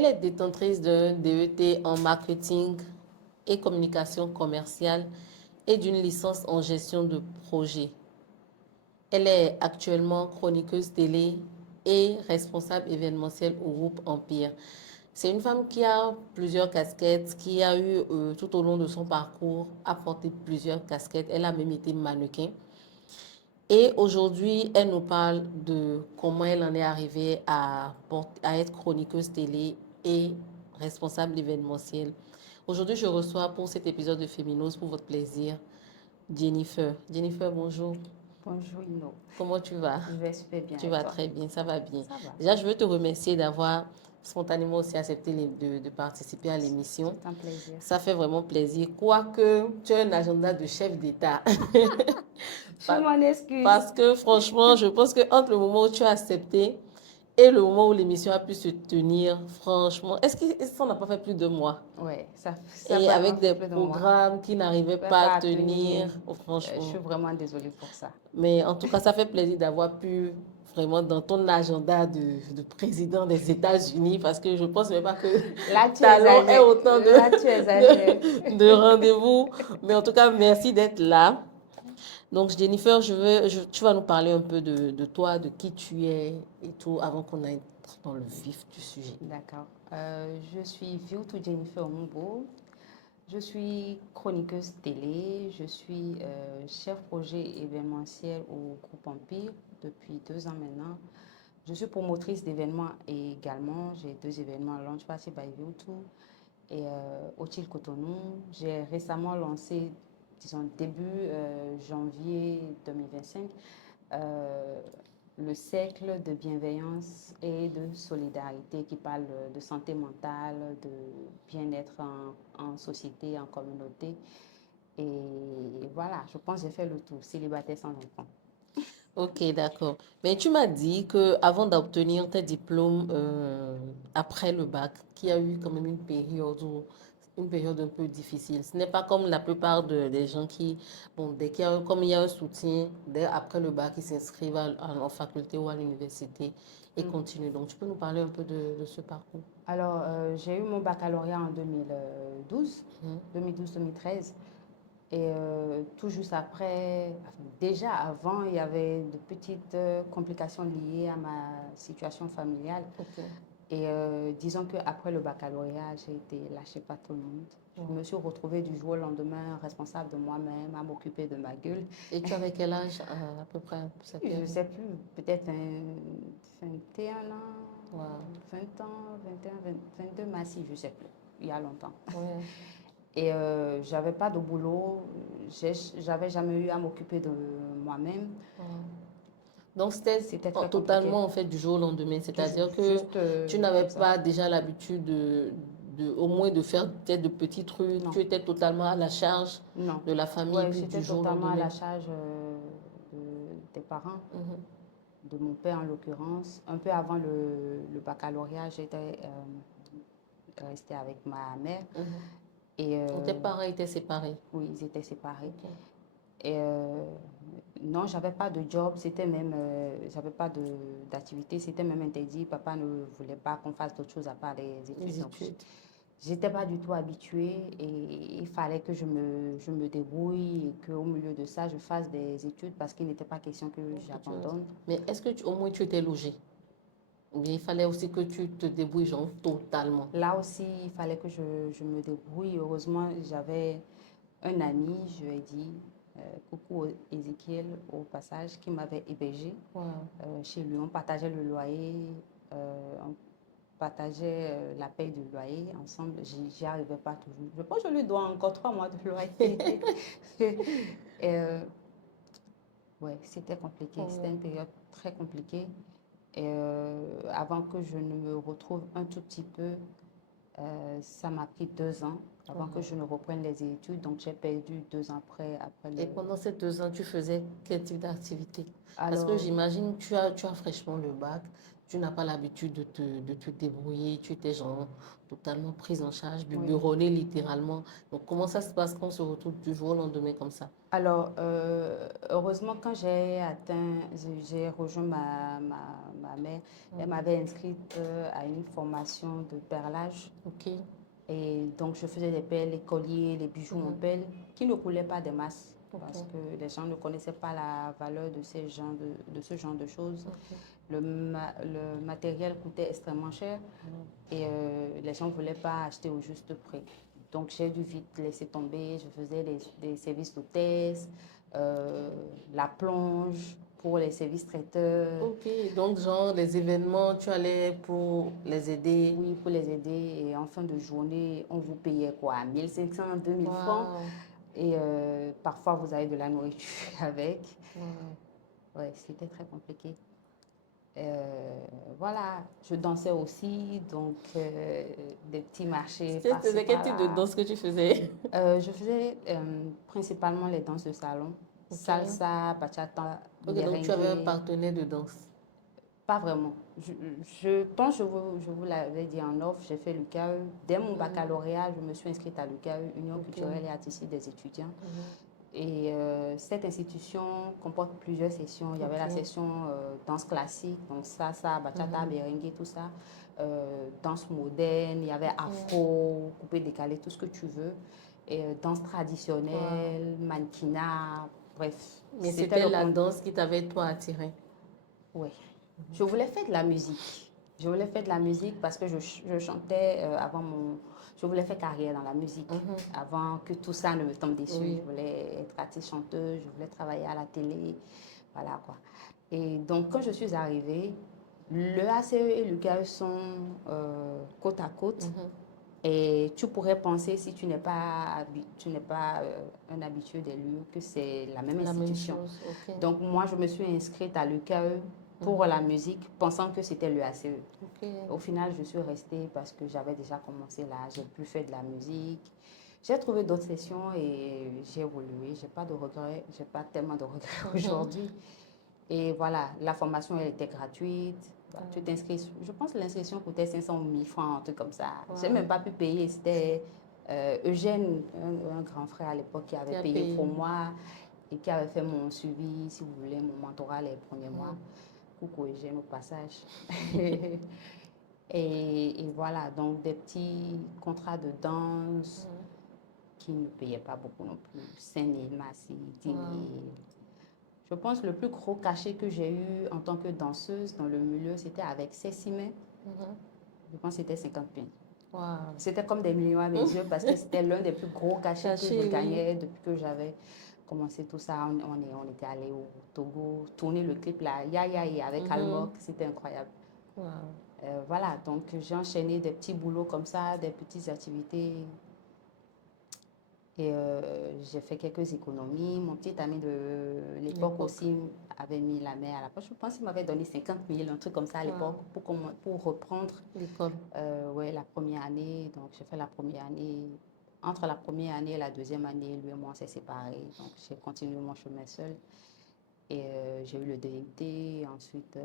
Elle est détentrice d'un DET en marketing et communication commerciale et d'une licence en gestion de projet. Elle est actuellement chroniqueuse télé et responsable événementiel au groupe Empire. C'est une femme qui a plusieurs casquettes, qui a eu tout au long de son parcours apporté plusieurs casquettes. Elle a même été mannequin. Et aujourd'hui, elle nous parle de comment elle en est arrivée à être chroniqueuse télé et responsable événementiel. Aujourd'hui, je reçois pour cet épisode de Féminos, pour votre plaisir, Jennifer. Jennifer, bonjour. Bonjour Ino. Comment tu vas? Je vais super bien. Tu Et vas toi? très bien, ça va bien. Ça va. Déjà, je veux te remercier d'avoir spontanément aussi accepté de participer à l'émission. C'est un plaisir. Ça fait vraiment plaisir. Quoique, tu as un agenda de chef d'État. Je m'en excuse. Parce que franchement, je pense qu'entre le moment où tu as accepté et le moment où l'émission a pu se tenir, franchement, est-ce que ça n'a pas fait plus de mois? Oui, ça Et vraiment avec fait des plus de moi. programmes qui n'arrivaient pas à tenir, Je franchement. suis vraiment désolée pour ça. Mais en tout cas, ça fait plaisir d'avoir pu vraiment dans ton agenda de président des États-Unis, parce que je ne pense même pas que Là, tu talon est exagères. autant Là, tu exagères. de rendez-vous. Mais en tout cas, merci d'être là. Donc, Jennifer, tu vas nous parler un peu de toi, de qui tu es et tout, avant qu'on aille dans le vif du sujet. D'accord. Je suis Viutu Jennifer Omumbo. Je suis chroniqueuse télé. Je suis chef projet événementiel au groupe Empire depuis 2 ans maintenant. Je suis promotrice d'événements également. J'ai 2 événements Launch Party by Viutu et Otil Cotonou. J'ai récemment lancé, disons début janvier 2025, le cercle de bienveillance et de solidarité qui parle de santé mentale, de bien-être en société, en communauté. Et voilà, je pense que j'ai fait le tour, célibataire sans enfant. Ok, d'accord. Mais tu m'as dit que avant d'obtenir tes diplômes après le bac, qu'il y a eu quand même une période un peu difficile. Ce n'est pas comme la plupart des gens qui, bon, comme il y a un soutien, dès après le bac, ils s'inscrivent en faculté ou à l'université et continuent. Donc, tu peux nous parler un peu de ce parcours? Alors, j'ai eu mon baccalauréat en 2012, 2012-2013. Et tout juste après, déjà avant, il y avait de petites complications liées à ma situation familiale. Ok. Et disons qu'après le baccalauréat, j'ai été lâchée par tout le monde. Je me suis retrouvée du jour au lendemain responsable de moi-même, à m'occuper de ma gueule. Et tu avais quel âge à peu près pour cette Je ne période? sais plus, peut-être 21 ans, Wow. 20 ans, 21, 22, mais si, je ne sais plus, il y a longtemps. Ouais. Et j'avais pas de boulot, j'avais jamais eu à m'occuper de moi-même. Donc C'était très totalement compliqué. en fait du jour au lendemain, c'est-à-dire que Juste, tu n'avais comme ça. pas déjà l'habitude au moins de faire peut-être de petits trucs, Non. tu étais totalement à la charge Non. de la famille, Ouais, puis j'étais du jour au totalement à lendemain. la charge des parents, de mon père en l'occurrence. Un peu avant le baccalauréat, j'étais restée avec ma mère. Et, Donc tes parents étaient séparés? oui, ils étaient séparés. Ok. Et non, j'avais pas de job, c'était même, j'avais pas d'activité, c'était même interdit. Papa ne voulait pas qu'on fasse d'autres choses à part les études. Les Donc, études. j'étais pas du tout habituée et il fallait que je me débrouille et qu'au milieu de ça, je fasse des études parce qu'il n'était pas question que j'abandonne. Mais est-ce que au moins tu étais logée? Ou bien il fallait aussi que tu te débrouilles genre totalement? Là aussi, il fallait que je me débrouille. Heureusement, j'avais un ami, je lui ai dit, coucou Ézéchiel au passage, qui m'avait hébergé chez lui. On partageait le loyer, on partageait la paye du loyer ensemble. J'y arrivais pas toujours. Je pense que je lui dois encore 3 mois de loyer. Et, ouais, c'était compliqué. C'était une période très compliquée. Et avant que je ne me retrouve un tout petit peu, ça m'a pris 2 ans avant que je ne reprenne les études. Donc, j'ai perdu 2 ans après Et pendant ces 2 ans, tu faisais quel type d'activité? Parce que Alors, j'imagine tu as fraîchement le bac, tu n'as pas l'habitude de te débrouiller, tu étais genre totalement prise en charge, Oui. biberonnée littéralement. Donc, comment ça se passe quand on se retrouve du jour au lendemain comme ça? Alors, heureusement, quand j'ai rejoint ma mère, elle m'avait inscrite à une formation de perlage. Ok. Et donc, je faisais des perles, les colliers, les bijoux en perles qui ne coulaient pas des masses parce Ok. que les gens ne connaissaient pas la valeur de ce genre de choses. Ok. Le matériel coûtait extrêmement cher et les gens ne voulaient pas acheter au juste prix. Donc, j'ai dû vite laisser tomber. Je faisais des services d'hôtesse, la plonge pour les services traiteurs. Ok, donc genre les événements, tu allais pour les aider. Oui, pour les aider. Et en fin de journée, on vous payait quoi? 1500, 2000 francs. Waouh. Et parfois, vous avez de la nourriture avec. Waouh. Ouais, c'était très compliqué. Voilà, je dansais aussi, donc des petits marchés par-ci C'était quel type de par-là. danse que tu faisais? Je faisais principalement les danses de salon, Ok. salsa, bachata, Ok, donc tu avais un merengue. partenaire de danse. Pas vraiment. Je pense que je vous l'avais dit en off, j'ai fait l'UKE. Dès mon baccalauréat, je me suis inscrite à l'UKE, Union Ok. culturelle et artistique des étudiants. Mhm. Et cette institution comporte plusieurs sessions. Il y avait la Ok. session danse classique, donc salsa, bachata, merengue, tout ça. Danse moderne, il y avait afro, coupé, décalé, tout ce que tu veux. Et danse Waouh. traditionnelle, mannequinat, bref. Mais C'était c'était le la con... danse qui t'avait toi attiré. Ouais. Je voulais faire de la musique. Je voulais faire de la musique parce que je chantais avant mon... Je voulais faire carrière dans la musique avant que tout ça ne me tombe dessus. Oui. Je voulais être artiste chanteuse, je voulais travailler à la télé, voilà quoi. Et donc quand je suis arrivée, le ACE et le l'UCAE sont côte à côte. Et tu pourrais penser, si tu n'es pas un habitué des lieux, que c'est la même La même institution. chose. Ok. Donc moi, je me suis inscrite à l'UKE pour la musique, pensant que c'était le ACE. Ok. Au final, je suis restée parce que j'avais déjà commencé là, j'ai pu faire de la musique. J'ai trouvé d'autres sessions et j'ai évolué. J'ai pas de regrets, j'ai pas tellement de regrets aujourd'hui. Et voilà, la formation, elle était gratuite. Bah, tu t'inscris, je pense que l'inscription coûtait 500 000 francs, un truc comme ça. J'ai même pas pu payer. C'était Eugène, un grand frère à l'époque, qui avait Qui a payé payé. pour moi et qui avait fait mon suivi, si vous voulez, mon mentorat les premiers mois. Coucou Eugène au passage. Et voilà, donc des petits contrats de danse qui ne payaient pas beaucoup non plus. 5 000, Massy, 10 000. Wow. Je pense que le plus gros cachet que j'ai eu en tant que danseuse dans le milieu, c'était avec Cécimé. Je pense que c'était 50 000. Wow. C'était comme des millions à mes yeux parce que c'était l'un des plus gros cachets que je Caché, oui. gagnais depuis que j'avais commencé tout ça. On était allé au Togo, tourner le clip là, Ya Ya Ya avec Almok, c'était incroyable. Wow. Voilà, donc j'ai enchaîné des petits boulots comme ça, des petites activités. Et j'ai fait quelques économies. Mon petit ami de l'époque L'époque. aussi avait mis la main à la poche. Je pense qu'il m'avait donné 50 000, un truc comme ça à l'époque, Wow. pour reprendre L'école. ouais, la première année. Donc j'ai fait la première année. Entre la première année et la deuxième année, lui et moi, on s'est séparés. Donc j'ai continué mon chemin seul. Et j'ai eu le DUT, ensuite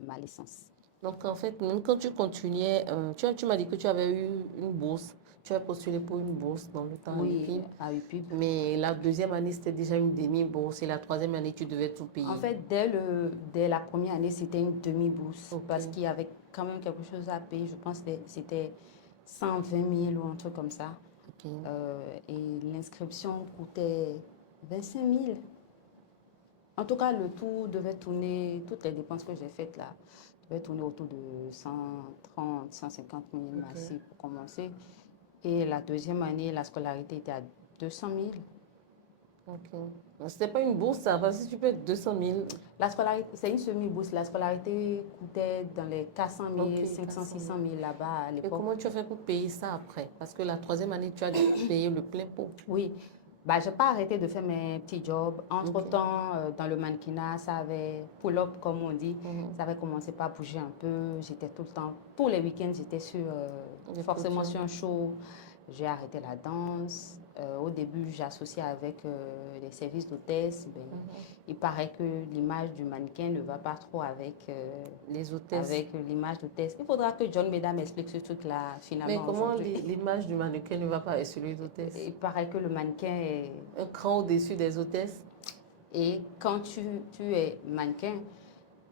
ma licence. Donc, en fait, même quand tu continuais, tu m'as dit que tu avais eu une bourse. Tu as postulé pour une bourse dans le temps à Oui, UPIB. à UPIB. Mais la deuxième année, c'était déjà une demi-bourse. Et la troisième année, tu devais tout En payer. fait, dès la première année, c'était une demi-bourse Ok. parce qu'il y avait quand même quelque chose à payer. Je pense que c'était 120 000 ou un truc comme ça. Ok. Et l'inscription coûtait 25 000. En tout cas, le tout devait tourner, toutes les dépenses que j'ai faites là, devaient tourner autour de 130, 150 000 Ok. pour commencer. Et la deuxième année, la scolarité était à 200 000. Ok. C'était pas une bourse, ça, parce que si tu peux 200 000. La scolarité, c'est une semi-bourse. La scolarité coûtait dans les 400 000, Ok, 500, 400 600 000. 000 là-bas à Et l'époque. comment tu as fait pour payer ça après? Parce que la troisième année, tu as dû payer le plein pot. Oui, bah, je n'ai pas arrêté de faire mes petits jobs. Ok. Entre-temps, dans le mannequinat, ça avait pull-up, comme on dit. Ça avait commencé par bouger un peu. J'étais tout le temps, tous les week-ends, j'étais Les forcément podiums. sur un show. J'ai arrêté la danse. Au début, j'associais avec les services d'hôtesse. Ben, il paraît que l'image du mannequin ne va pas trop avec Les hôtesses. avec l'image d'hôtesse. Il faudra que John Beda m'explique ce truc-là Mais finalement comment aujourd'hui. l'image du mannequin ne va pas avec celui d'hôtesse? Il paraît que le mannequin est... Un cran au-dessus des hôtesses? Et quand tu es mannequin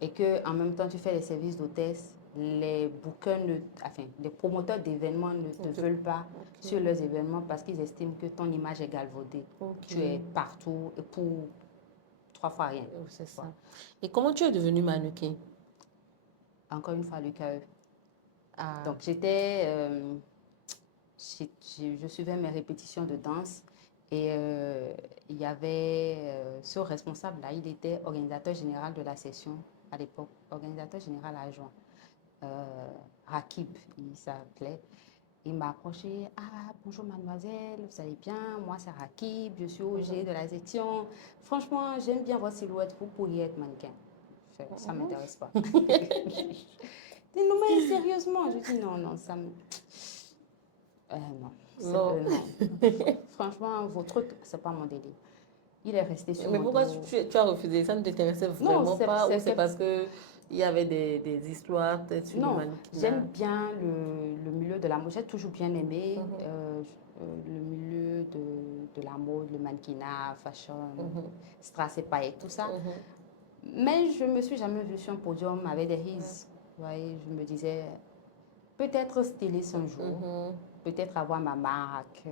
et que en même temps tu fais les services d'hôtesse, les bouquins, enfin, les promoteurs d'événements ne te veulent pas sur leurs événements parce qu'ils estiment que ton image est galvaudée. Tu es partout et pour 3 fois rien. C'est ça. Et comment tu es devenue mannequin? Encore une fois, l'UKE. Ah. Donc, je suivais mes répétitions de danse et il y avait ce responsable-là, il était organisateur général de la session à l'époque, organisateur général adjoint. Rakib, il s'appelait. Il m'a approché. Ah, bonjour mademoiselle, vous allez bien? Moi, c'est Rakib, je suis OG de la section. Franchement, j'aime bien votre silhouette, vous pourriez être mannequin. Ça ne m'intéresse pas. Non, mais sérieusement, je dis non, non, ça me. Non. Non. Non. Franchement, vos trucs, c'est pas mon délire. Il est resté sur Mais mon pourquoi dos. tu as refusé? Ça ne t'intéressait vraiment pas? Ou c'est parce qu'il y avait des histoires peut-être sur le Non, mannequinat? j'aime bien le milieu de la mode. J'ai toujours bien aimé le milieu de la mode, le mannequinat, fashion, strass et paillettes, tout ça. Mais je ne me suis jamais vue sur un podium avec des his. Ouais, je me disais, peut-être styliste un jour, peut-être avoir ma marque,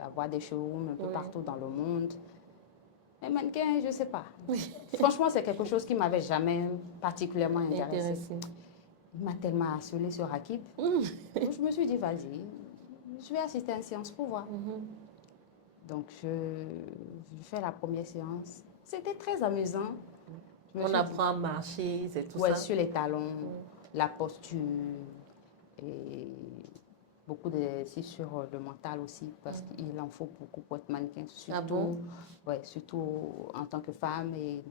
avoir des showrooms un peu partout dans le monde. Mais mannequin, je ne sais pas. Franchement, c'est quelque chose qui ne m'avait jamais particulièrement intéressée. Il m'a tellement harcelée sur Rakib. Donc, je me suis dit, vas-y, je vais assister à une séance pour voir. Donc, je fais la première séance. C'était très amusant. On apprend à marcher, c'est tout ça? Ouais, sur les talons, la posture et beaucoup d'exercices sur le mental aussi, parce qu'il en faut beaucoup pour être mannequin, surtout, surtout en tant que femme. Et...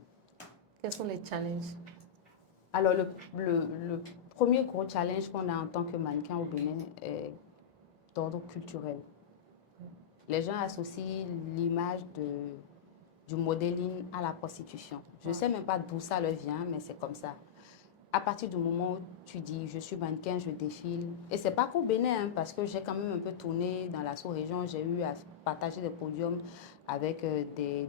Quels sont les challenges? Alors, le premier gros challenge qu'on a en tant que mannequin au Bénin est d'ordre culturel. Les gens associent l'image du modeling à la prostitution. Je ne sais même pas d'où ça leur vient, mais c'est comme ça. À partir du moment où tu dis, je suis mannequin, je défile, et c'est pas qu'au Bénin, hein, parce que j'ai quand même un peu tourné dans la sous-région, j'ai eu à partager des podiums avec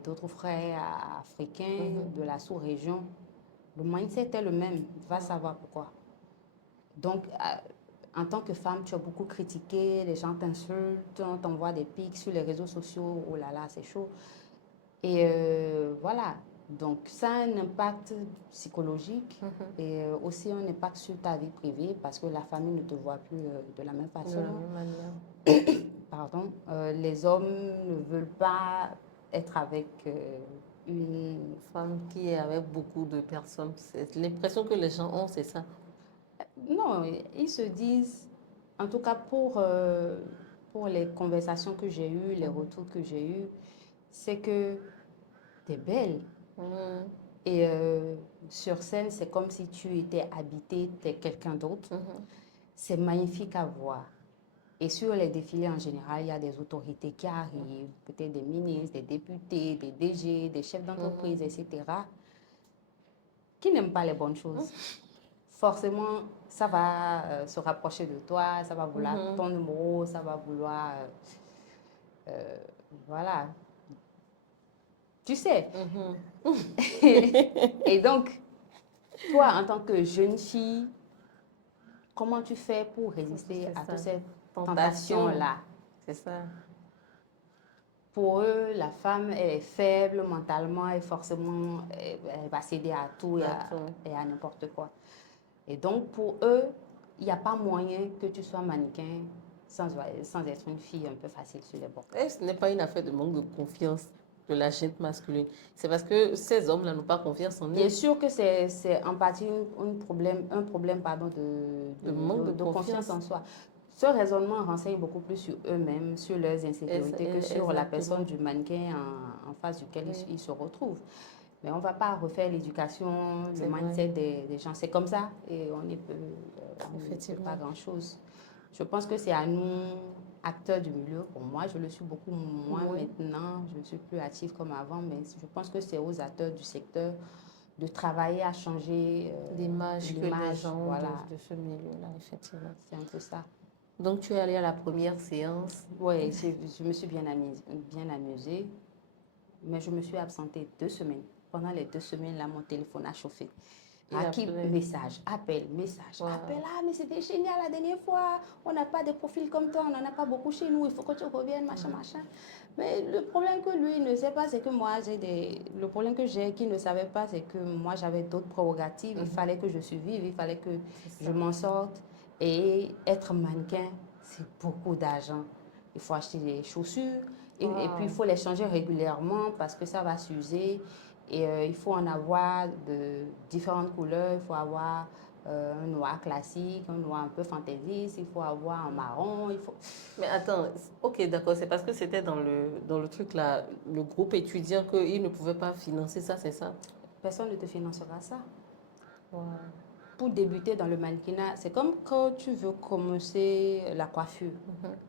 d'autres frères africains de la sous-région. Le mindset est le même, va savoir pourquoi. Donc, en tant que femme, tu as beaucoup critiqué, les gens t'insultent, on t'envoie des pics sur les réseaux sociaux, oh là là, c'est chaud. Et voilà, donc ça a un impact psychologique et aussi un impact sur ta vie privée parce que la famille ne te voit plus de la même façon. De la même manière. Pardon, les hommes ne veulent pas être avec une femme qui est avec beaucoup de personnes. L'impression que les gens ont, c'est ça. Non, ils se disent, en tout cas pour les conversations que j'ai eues, les retours que j'ai eus, c'est que tu es belle. Et sur scène, c'est comme si tu étais habitée, tu es quelqu'un d'autre. C'est magnifique à voir. Et sur les défilés en général, il y a des autorités qui arrivent, peut-être des ministres, des députés, des DG, des chefs d'entreprise, etc., qui n'aiment pas les bonnes choses. Forcément, ça va se rapprocher de toi, ça va vouloir ton numéro, ça va vouloir... voilà. Tu sais. Et donc, toi, en tant que jeune fille, comment tu fais pour résister à toutes ces tentations-là? C'est ça. Pour eux, la femme, elle est faible mentalement et forcément, elle va céder à tout et à n'importe quoi. Et donc, pour eux, il n'y a pas moyen que tu sois mannequin sans être une fille un peu facile sur les bords. Et ce n'est pas une affaire de manque de confiance de la gente masculine. C'est parce que ces hommes-là n'ont pas confiance en eux. Bien sûr que c'est en partie un problème de manque de confiance en soi. Ce raisonnement renseigne beaucoup plus sur eux-mêmes, sur leurs insécurités, que sur la personne du mannequin en face duquel ils se retrouvent. Mais on ne va pas refaire l'éducation, le mindset des gens. C'est comme ça et on ne fait pas grand-chose. Je pense que c'est à nous, acteurs du milieu, pour moi, je le suis beaucoup moins maintenant, ne suis plus active comme avant, mais je pense que c'est aux acteurs du secteur de travailler à changer L'image que les gens ont voilà. de ce milieu-là, effectivement. C'est un peu ça. Donc, tu es allée à la première séance. Oui, je me suis bien amusée, mais je me suis absentée 2 semaines. Pendant les 2 semaines, là, mon téléphone a chauffé. Et Qui après? message, appel, message, Wow. appel. Ah, mais c'était génial la dernière fois. On n'a pas de profils comme toi, on n'en a pas beaucoup chez nous. Il faut que tu reviennes, machin, machin. Mais le problème que lui ne sait pas, c'est que moi, le problème que j'ai, qu'il ne savait pas, c'est que moi, j'avais d'autres prérogatives. Il fallait que je survive, il fallait que je m'en sorte. Et être mannequin, c'est beaucoup d'argent. Il faut acheter des chaussures et puis il faut les changer régulièrement parce que ça va s'user. Et il faut en avoir de différentes couleurs. Il faut avoir un noir classique, un noir un peu fantaisiste. Il faut avoir un marron. Mais attends, ok, d'accord, c'est parce que c'était dans le truc là, le groupe étudiant qu'ils ne pouvaient pas financer ça, c'est ça? Personne ne te financera ça. Wow. Pour débuter dans le mannequinat, c'est comme quand tu veux commencer la coiffure.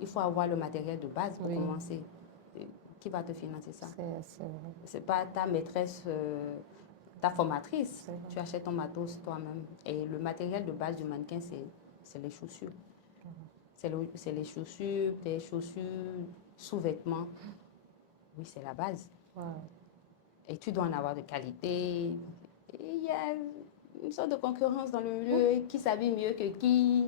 Il faut avoir le matériel de base pour commencer. Qui va te financer ça? C'est pas ta maîtresse, ta formatrice. Tu achètes ton matos toi-même. Et le matériel de base du mannequin, c'est les chaussures. C'est les chaussures, des chaussures, sous-vêtements. Oui, c'est la base. Wow. Et tu dois en avoir de qualité. Et il y a une sorte de concurrence dans le milieu. Qui s'habille mieux que qui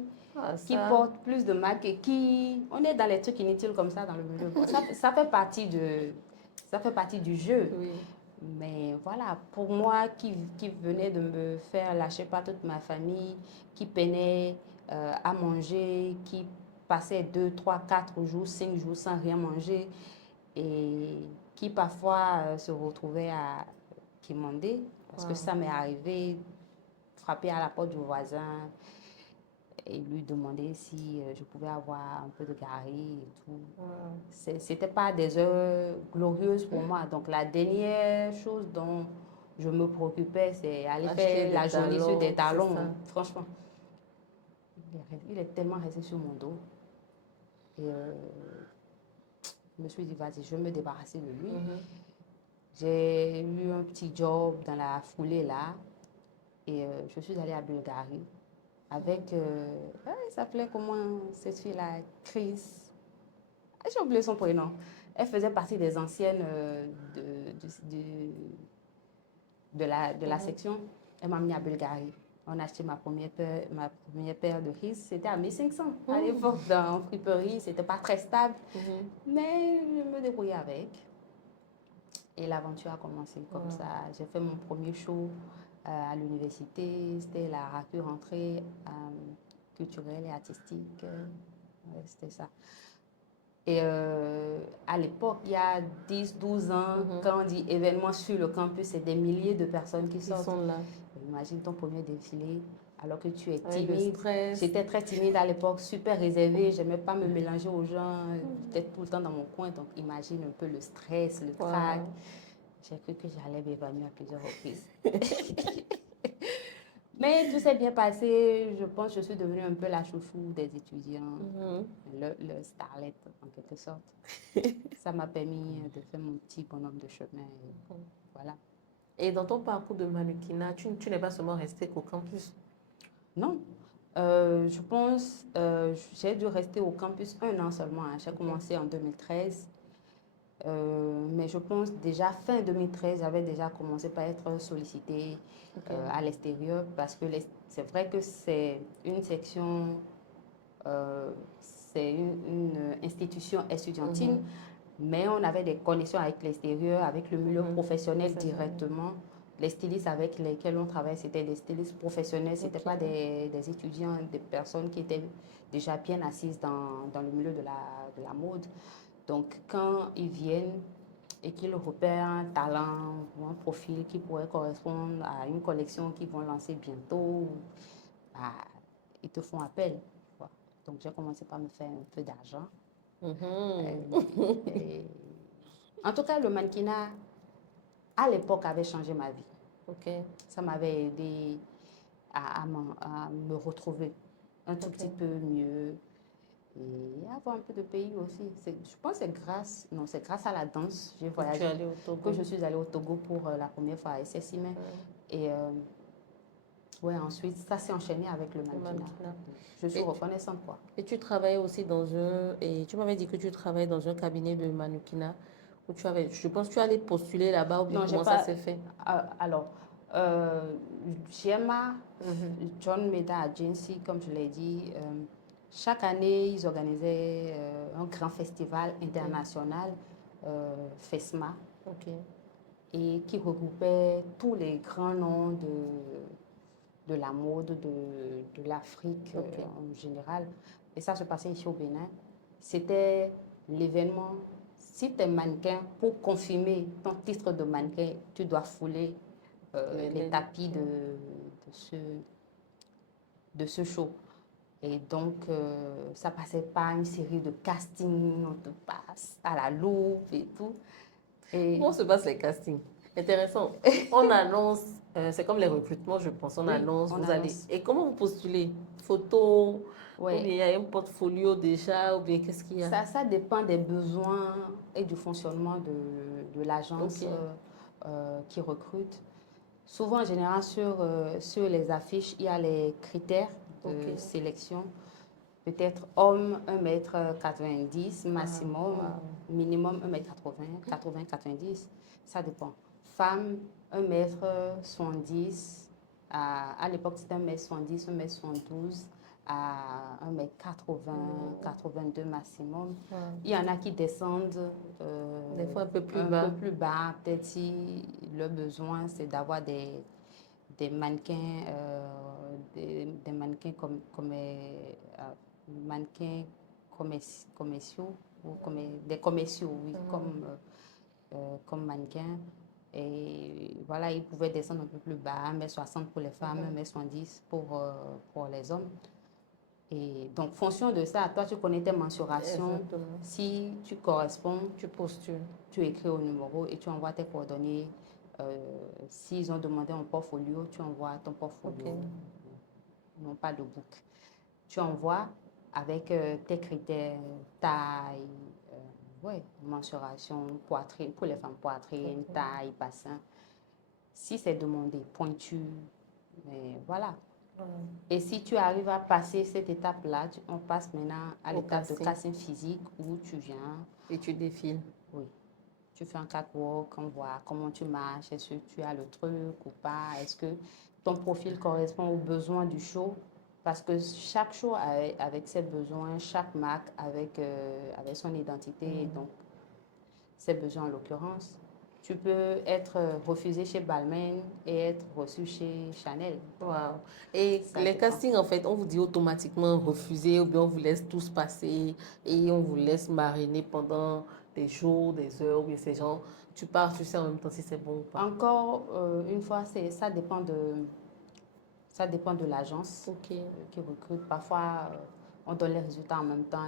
porte plus de marques que qui. On est dans les trucs inutiles comme ça dans le milieu. Ça fait partie du jeu. Oui. Mais voilà, pour moi qui venais de me faire lâcher par toute ma famille, qui peinait à manger, qui passait 2, 3, 4 jours, 5 jours sans rien manger et qui parfois se retrouvait à quémander, parce que ça m'est arrivé, frapper à la porte du voisin et lui demander si je pouvais avoir un peu de gari et tout. C'était pas des heures glorieuses pour moi. Donc la dernière chose dont je me préoccupais, c'est aller faire la journée sur des talons. Franchement, il est tellement resté sur mon dos. Et je me suis dit, vas-y, je vais me débarrasser de lui. J'ai eu un petit job dans la foulée là. Et je suis allée à Bulgarie avec, il s'appelait comment cette fille-là, Chris. J'ai oublié son prénom. Elle faisait partie des anciennes de la section. Elle m'a mis à Bulgarie. On a acheté ma première paire de His. C'était à 1500. À l'époque, dans une friperie, c'était pas très stable. Mais je me débrouillais avec. Et l'aventure a commencé comme ça. J'ai fait mon premier show à l'université. C'était la rentrée culturelle et artistique. C'était ça. Et à l'époque, il y a 10, 12 ans, quand on dit événement sur le campus, c'est des milliers de personnes qui sont là. Imagine ton premier défilé alors que tu es timide. J'étais très timide à l'époque, super réservée. Je n'aimais pas me mélanger aux gens, j'étais tout le temps dans mon coin. Donc imagine un peu le stress, le trac. J'ai cru que j'allais m'évanouir à plusieurs reprises. Mais tout s'est bien passé. Je pense que je suis devenue un peu la chouchou des étudiants, le starlet en quelque sorte. Ça m'a permis de faire mon petit bonhomme de chemin. Et voilà. Et dans ton parcours de mannequinat, tu n'es pas seulement resté qu'au campus? Non. Je pense j'ai dû rester au campus 1 an seulement. J'ai commencé en 2013. Mais je pense déjà fin 2013, j'avais déjà commencé par être sollicitée à l'extérieur parce que c'est vrai que c'est une section, c'est une institution estudiantine, mais on avait des connexions avec l'extérieur, avec le milieu professionnel directement. Les stylistes avec lesquels on travaille, c'était des stylistes professionnels, ce n'étaient pas des étudiants, des personnes qui étaient déjà bien assises dans le milieu de la mode. Donc, quand ils viennent et qu'ils repèrent un talent ou un profil qui pourrait correspondre à une collection qu'ils vont lancer bientôt, bah, ils te font appel. Donc, j'ai commencé par me faire un peu d'argent. En tout cas, le mannequinat, à l'époque, avait changé ma vie. Ça m'avait aidé à me retrouver un tout petit peu mieux. et avoir un peu de pays aussi. Je pense que c'est grâce à la danse, j'ai Que tu es voyagé, allé au Togo. que je suis allée au Togo pour la première fois à SSIME. Et ouais, ensuite, ça s'est enchaîné avec le Le mannequinat. mannequinat. Je suis Et tu, reconnaissante, quoi. et tu travailles aussi et tu m'avais dit que tu travailles dans un cabinet de mannequinat où je pense que tu allais postuler là-bas ou bien Non, j'ai comment ça pas. s'est fait? Alors, euh, GMA, Mhm. John Meda Agency, comme je l'ai dit, chaque année, ils organisaient un grand festival international, FESMA, Ok, et qui regroupait tous les grands noms de la mode de l'Afrique ok. en général. Et ça se passait ici au Bénin. C'était l'événement. Si tu es mannequin, pour confirmer ton titre de mannequin, tu dois fouler les tapis de ce show. Et donc, ça passait par une série de castings, on te passe à la loupe et tout. Et Comment se passent les castings? Intéressant. On annonce, c'est comme les recrutements, je pense. On oui, annonce, on vous allez. annonce. Et comment vous postulez? Photo, ou Ouais, bien il y a un portfolio déjà, ou bien qu'est-ce qu'il y a? ça dépend des besoins et du fonctionnement de Ok, l'agence qui recrute. Souvent, en général, sur les affiches, il y a les critères ok. de sélection. Peut-être homme, 1,90 m maximum, Wow. minimum 1,80 m, 80, 90, ça dépend. Femme, 1,70 m, à l'époque c'était 1,70 m, 1,72 m, à 1,80 m, 82 maximum. Wow. Il y en a qui descendent Des fois un peu plus un bas. peu plus bas, peut-être si le besoin c'est d'avoir des mannequins, des mannequins mannequins commerciaux, ou des commerciaux, oui, comme mannequins. Et voilà, ils pouvaient descendre un peu plus bas, 1,60 m pour les femmes, 1,70 m pour les hommes. Et donc, fonction de ça, toi, tu connais tes mensurations. Exactement. Si tu corresponds, Tu postules. tu écris au numéro et tu envoies tes coordonnées. S'ils ont demandé un portfolio, tu envoies ton portfolio, Ok. non pas de book. Tu envoies avec tes critères, taille, ouais, mensuration, poitrine, pour les femmes, poitrine, Ok. taille, bassin. Si c'est demandé, pointu, mais voilà. Et si tu arrives à passer cette étape-là, on passe maintenant à Au l'étape de casting. casting physique où tu viens, Et tu défiles. oui, tu fais un catwalk, on voit comment tu marches, est-ce que tu as le truc ou pas, est-ce que ton profil correspond aux besoins du show. Parce que chaque show avec ses besoins, chaque marque avec son identité et donc ses besoins en l'occurrence. Tu peux être refusé chez Balmain et être reçu chez Chanel. Wow. Et Ça les dépend. castings, en fait, on vous dit automatiquement refuser ou bien on vous laisse tous passer et on vous laisse mariner pendant des jours, des heures, ou bien c'est genre, tu pars, tu sais en même temps si c'est bon ou pas. Encore une fois, ça dépend de l'agence Ok. qui recrute. Parfois, on donne les résultats en même temps.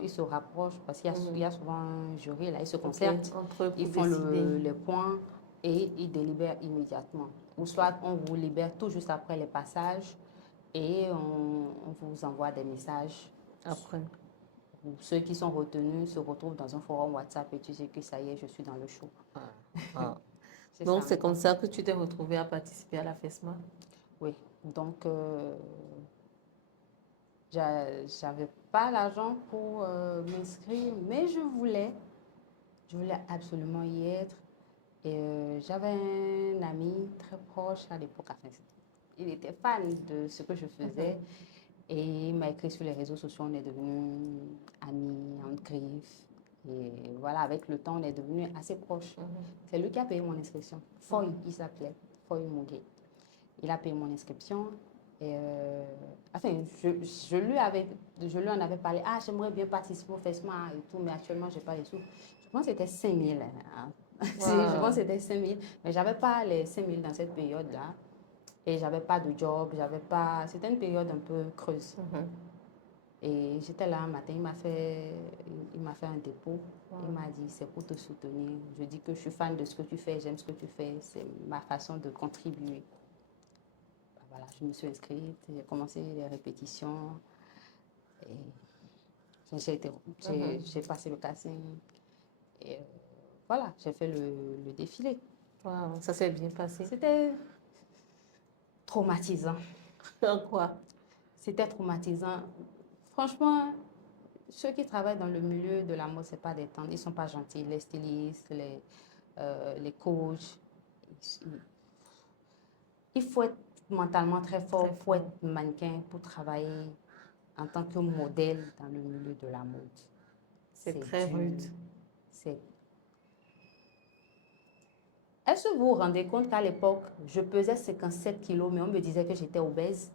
Ils se rapprochent parce qu'il y a souvent un jury, là, ils se Ok. concertent, Entre eux ils pour font décider. les points et ils délibèrent immédiatement. Ou soit on vous libère tout juste après les passages et on vous envoie des messages. Après. Ceux qui sont retenus se retrouvent dans un forum WhatsApp et tu sais que ça y est, je suis dans le show. Ah. Ah. C'est ça Donc, un c'est peu. comme ça que tu t'es retrouvée à participer à la FESMA. Oui, donc j'avais pas l'argent pour m'inscrire, mais je voulais absolument y être. Et j'avais un ami très proche à l'époque, enfin, il était fan de ce que je faisais et il m'a écrit sur les réseaux sociaux, on est devenus amis, en griffe. Et voilà, avec le temps, on est devenus assez proches. C'est lui qui a payé mon inscription. Foy, il s'appelait, Foy Muguet. Il a payé mon inscription. Et enfin, je lui en avais parlé. Ah, j'aimerais bien participer au FESMA et tout, mais actuellement, je n'ai pas les sous. Je pense que c'était 5 000. Hein. Je pense que Wow. c'était 5 000. Mais je n'avais pas les 5 000 dans cette période-là. Et je n'avais pas de job. J'avais pas... C'était une période un peu creuse. Et j'étais là un matin, il m'a fait un dépôt. Il m'a dit, c'est pour te soutenir. Je dis que je suis fan de ce que tu fais, j'aime ce que tu fais. C'est ma façon de contribuer. Voilà, je me suis inscrite, j'ai commencé les répétitions et J'ai passé le casting. Et voilà, j'ai fait le défilé. Wow, ça s'est bien passé. C'était traumatisant. En quoi? C'était traumatisant. Franchement, ceux qui travaillent dans le milieu de la mode, c'est pas des temps. Ils sont pas gentils. Les stylistes, les coachs. Il faut être mentalement très fort Très pour fort. être mannequin, pour travailler en tant que modèle dans le milieu de la mode. C'est très dur. rude. Est-ce que vous vous rendez compte qu'à l'époque, je pesais 57 kilos, mais on me disait que j'étais obèse?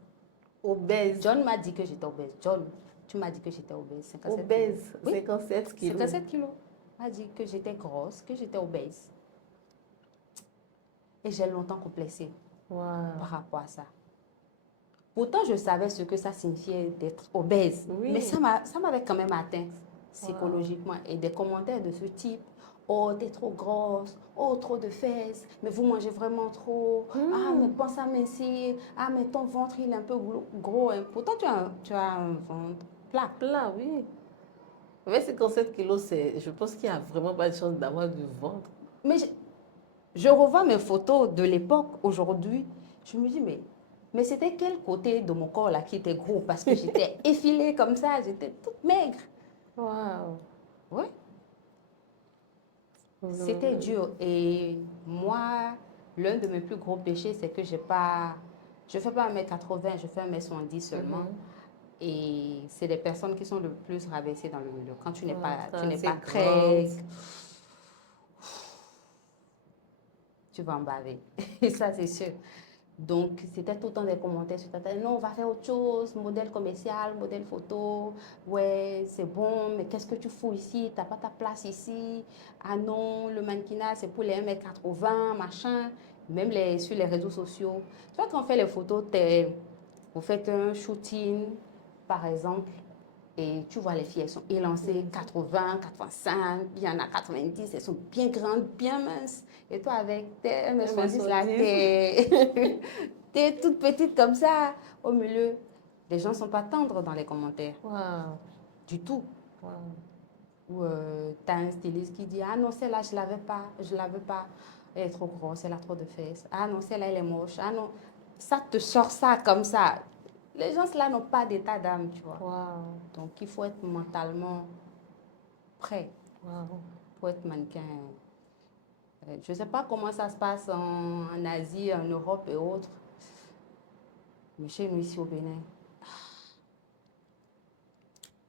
Obèse. John m'a dit que j'étais obèse. John, tu m'as dit que j'étais obèse. 57 Obèse, kilos. Oui, 57 kilos. 57 kilos. Il m'a dit que j'étais grosse, que j'étais obèse. Et j'ai longtemps complexé Wow. par rapport à ça. Pourtant, je savais ce que ça signifiait d'être obèse. Oui. Mais ça m'avait quand même atteint psychologiquement. Et des commentaires de ce type. Oh, t'es trop grosse. Oh, trop de fesses. Mais vous mangez vraiment trop. Ah, mais pense à mincir. Ah, mais ton ventre, il est un peu gros. Hein. Pourtant, tu as un ventre plat. Plat, oui. Avec 57 kilos, je pense qu'il n'y a vraiment pas de chance d'avoir du ventre. Mais je revois mes photos de l'époque aujourd'hui. Je me dis, mais c'était quel côté de mon corps là qui était gros? Parce que j'étais effilée comme ça, j'étais toute maigre. Waouh. Oui. C'était dur. Et moi, l'un de mes plus gros péchés, c'est que je fais pas 1m80, je fais 1m70 seulement. Et c'est les personnes qui sont le plus rabaissées dans le milieu. Quand tu n'es pas très... Tu vas en baver. Et ça, c'est sûr. Donc, c'était tout le temps des commentaires sur ta tête. Non, on va faire autre chose, modèle commercial, modèle photo. Ouais, c'est bon, mais qu'est-ce que tu fous ici? Tu n'as pas ta place ici. Ah non, le mannequinat, c'est pour les 1m80, machin. Même sur les réseaux sociaux. Tu vois, quand on fait les photos, vous faites un shooting, par exemple, et tu vois les filles, elles sont élancées, 80, 85, il y en a 90, elles sont bien grandes, bien minces. Et toi, avec tes 1m70 là, t'es toute petite comme ça, au milieu. Les gens ne sont pas tendres dans les commentaires. Wow. Du tout. Wow. Ou tu as un styliste qui dit, ah non, celle-là, je ne la veux pas. Elle est trop grosse, elle a trop de fesses. Ah non, celle-là, elle est moche. Ah non, ça te sort ça comme ça. Les gens, là, n'ont pas d'état d'âme, tu vois. Wow. Donc, il faut être mentalement prêt pour être mannequin. Je ne sais pas comment ça se passe en Asie, en Europe et autres. Mais chez nous, ici au Bénin,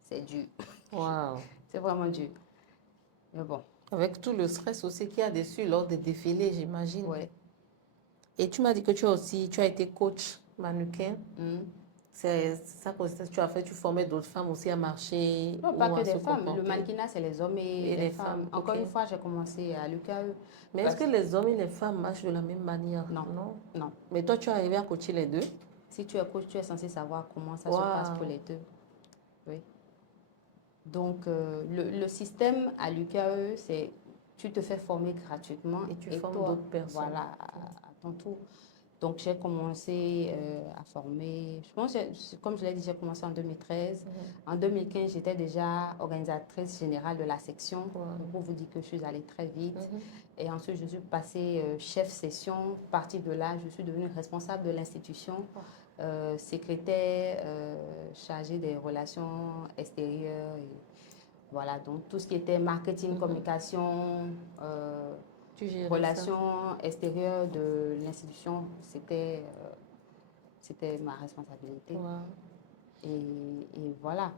c'est dur. Wow. C'est vraiment dur. Mais bon. Avec tout le stress aussi qu'il y a dessus lors des défilés, j'imagine. Ouais. Et tu m'as dit que tu as été coach mannequin. C'est ça que tu formais d'autres femmes aussi à marcher. Non, pas ou que à des se femmes. comporter. Le mannequinat, c'est les hommes et les femmes. Encore ok. une fois, j'ai commencé à l'UKE. Mais est-ce que les hommes et les femmes marchent de la même manière? Non. Non. Mais toi, tu es arrivé à coacher les deux? Si tu es coach, tu es censé savoir comment ça se passe pour les deux. Oui. Donc, le système à l'UKE, c'est tu te fais former gratuitement et tu et formes toi, d'autres personnes. voilà, à ton tour. Donc, j'ai commencé à former, je pense, comme je l'ai dit, j'ai commencé en 2013. En 2015, j'étais déjà organisatrice générale de la section. Pour vous dire que je suis allée très vite. Et ensuite, je suis passée chef session. À partir de là, je suis devenue responsable de l'institution, secrétaire chargée des relations extérieures. Et voilà, donc tout ce qui était marketing, communication, relations extérieures de l'institution, c'était ma responsabilité. Et voilà.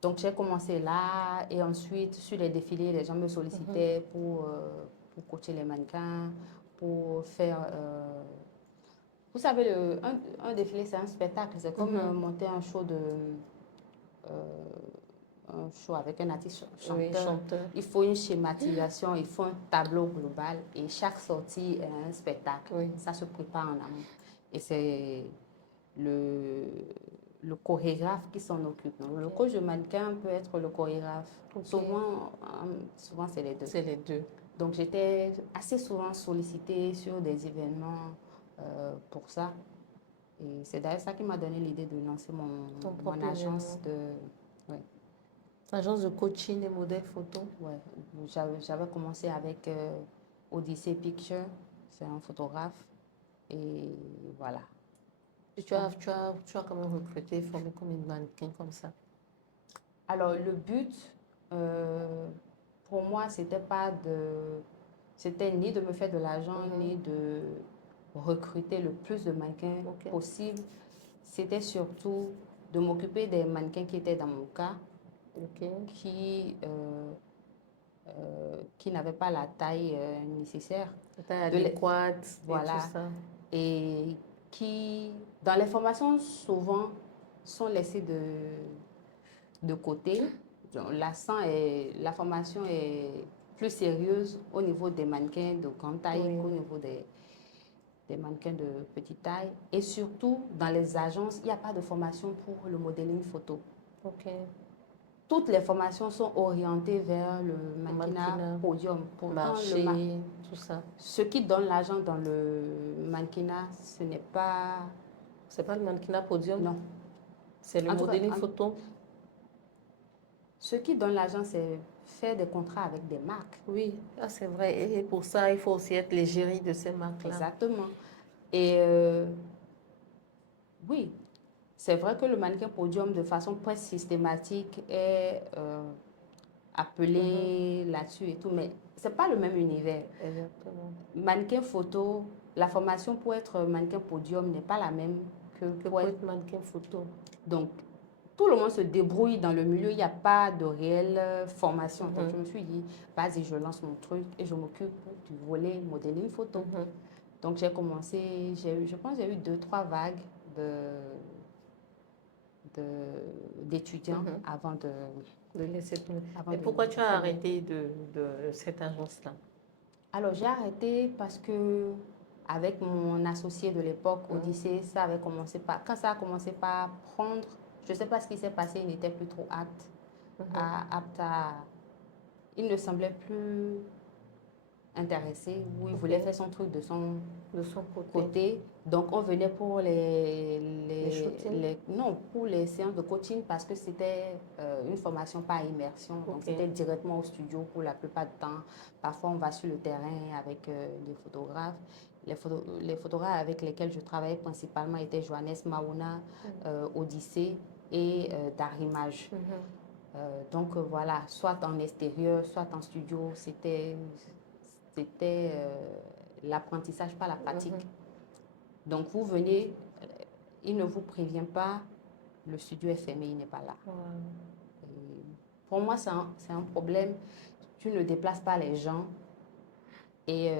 Donc j'ai commencé là et ensuite sur les défilés, les gens me sollicitaient pour coacher les mannequins, pour faire... vous savez, un défilé, c'est un spectacle. C'est comme monter un show avec un artiste chanteur. Oui, chanteur. Il faut une schématisation, il faut un tableau global et chaque sortie est un spectacle. Ça se prépare en amont. Et c'est le chorégraphe qui s'en occupe. Donc, le coach de mannequin peut être le chorégraphe. Souvent c'est les deux. C'est les deux. Donc, j'étais assez souvent sollicitée sur des événements pour ça. Et c'est d'ailleurs ça qui m'a donné l'idée de lancer mon agence de... Ouais. Agence de coaching et modèle photo. Ouais, j'avais commencé avec Odyssey Picture, c'est un photographe. Et voilà. Et tu as quand même recruté, formé combien de mannequins comme ça? Alors, le but, pour moi, c'était ni de me faire de l'argent, ni de recruter le plus de mannequins possible. C'était surtout de m'occuper des mannequins qui étaient dans mon cas, qui n'avaient pas la taille nécessaire. La taille adéquate, voilà. Et tout ça. Et qui, dans les formations, souvent, sont laissés de côté. La formation est plus sérieuse au niveau des mannequins de grande taille qu'au niveau des mannequins de petite taille. Et surtout, dans les agences, il n'y a pas de formation pour le modeling photo. Toutes les formations sont orientées vers le mannequinat podium. Pourtant, tout ça. Ce qui donne l'argent dans le mannequinat, ce n'est pas... C'est pas le mannequinat podium? Non. C'est le modeling photo? Ce qui donne l'argent, c'est faire des contrats avec des marques. Oui, c'est vrai. Et pour ça, il faut aussi être l'égérie de ces marques-là. Exactement. Et oui, c'est vrai que le mannequin podium, de façon presque systématique, est appelé là-dessus et tout, mais ce n'est pas le même univers. Exactement. Mannequin photo, la formation pour être mannequin podium n'est pas la même que pour être mannequin photo. Donc, tout le monde se débrouille dans le milieu, il n'y a pas de réelle formation. Donc, je me suis dit, vas-y, je lance mon truc et je m'occupe du volet modeling photo. Donc, j'ai commencé, je pense que j'ai eu 2-3 vagues d'étudiants avant de laisser tomber. Et pourquoi tu as arrêté de cette agence-là? Alors, j'ai arrêté parce que avec mon associé de l'époque, Odyssey, quand ça a commencé par prendre, je ne sais pas ce qui s'est passé, il n'était plus trop apte il ne semblait plus intéressé, ou il voulait faire son truc de son côté. Donc, on venait pour pour les séances de coaching parce que c'était une formation par immersion. Donc, c'était directement au studio pour la plupart du temps. Parfois, on va sur le terrain avec des photographes. Les photographes avec lesquels je travaillais principalement étaient Johannes Mauna, Odyssey et Darimage. Donc, voilà, soit en extérieur, soit en studio, c'était l'apprentissage par la pratique. Donc, vous venez, il ne vous prévient pas, le studio est fermé, il n'est pas là. Et pour moi, c'est un problème. Tu ne déplaces pas les gens et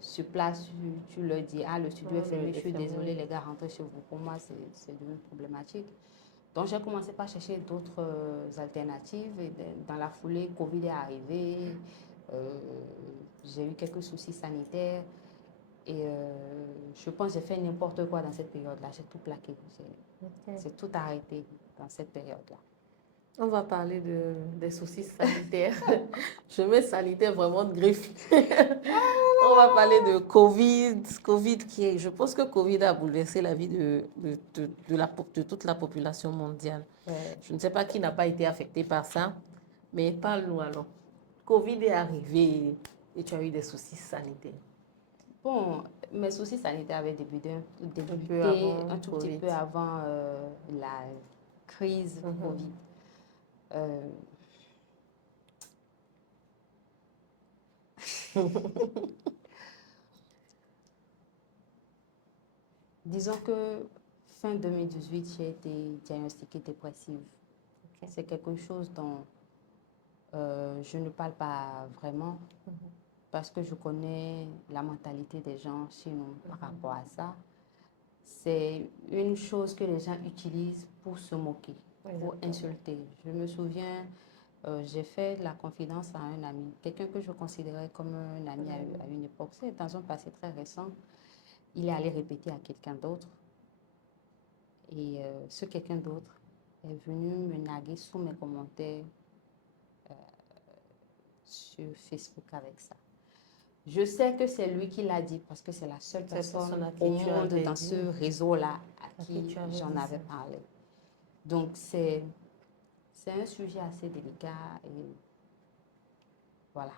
sur place, tu leur dis, ah, le studio est fermé, je suis désolée, les gars, rentrez chez vous. Pour moi, c'est devenu problématique. Donc, j'ai commencé par chercher d'autres alternatives. Et dans la foulée, Covid est arrivé. J'ai eu quelques soucis sanitaires et je pense que j'ai fait n'importe quoi dans cette période-là. J'ai tout plaqué. J'ai tout arrêté dans cette période-là. On va parler des soucis sanitaires. Je mets sanitaire vraiment de griffe. On va parler de Covid. Je pense que Covid a bouleversé la vie de toute la population mondiale. Je ne sais pas qui n'a pas été affecté par ça, mais parle-nous alors. Covid est arrivé et tu as eu des soucis sanitaires. Bon, mes soucis sanitaires avaient débuté un tout petit peu avant la crise Covid. Disons que fin 2018, j'ai été diagnostiquée dépressive. C'est quelque chose dont je ne parle pas vraiment parce que je connais la mentalité des gens chez nous par rapport à ça. C'est une chose que les gens utilisent pour se moquer, pour insulter. Je me souviens, j'ai fait la confidence à un ami, quelqu'un que je considérais comme un ami à une époque. C'est dans un passé très récent. Il est allé répéter à quelqu'un d'autre. Et ce quelqu'un d'autre est venu me narguer sous mes commentaires sur Facebook avec ça. Je sais que c'est lui qui l'a dit parce que c'est la seule personne au monde dans ce réseau-là à qui j'en avais parlé. Donc, c'est c'est un sujet assez délicat et voilà.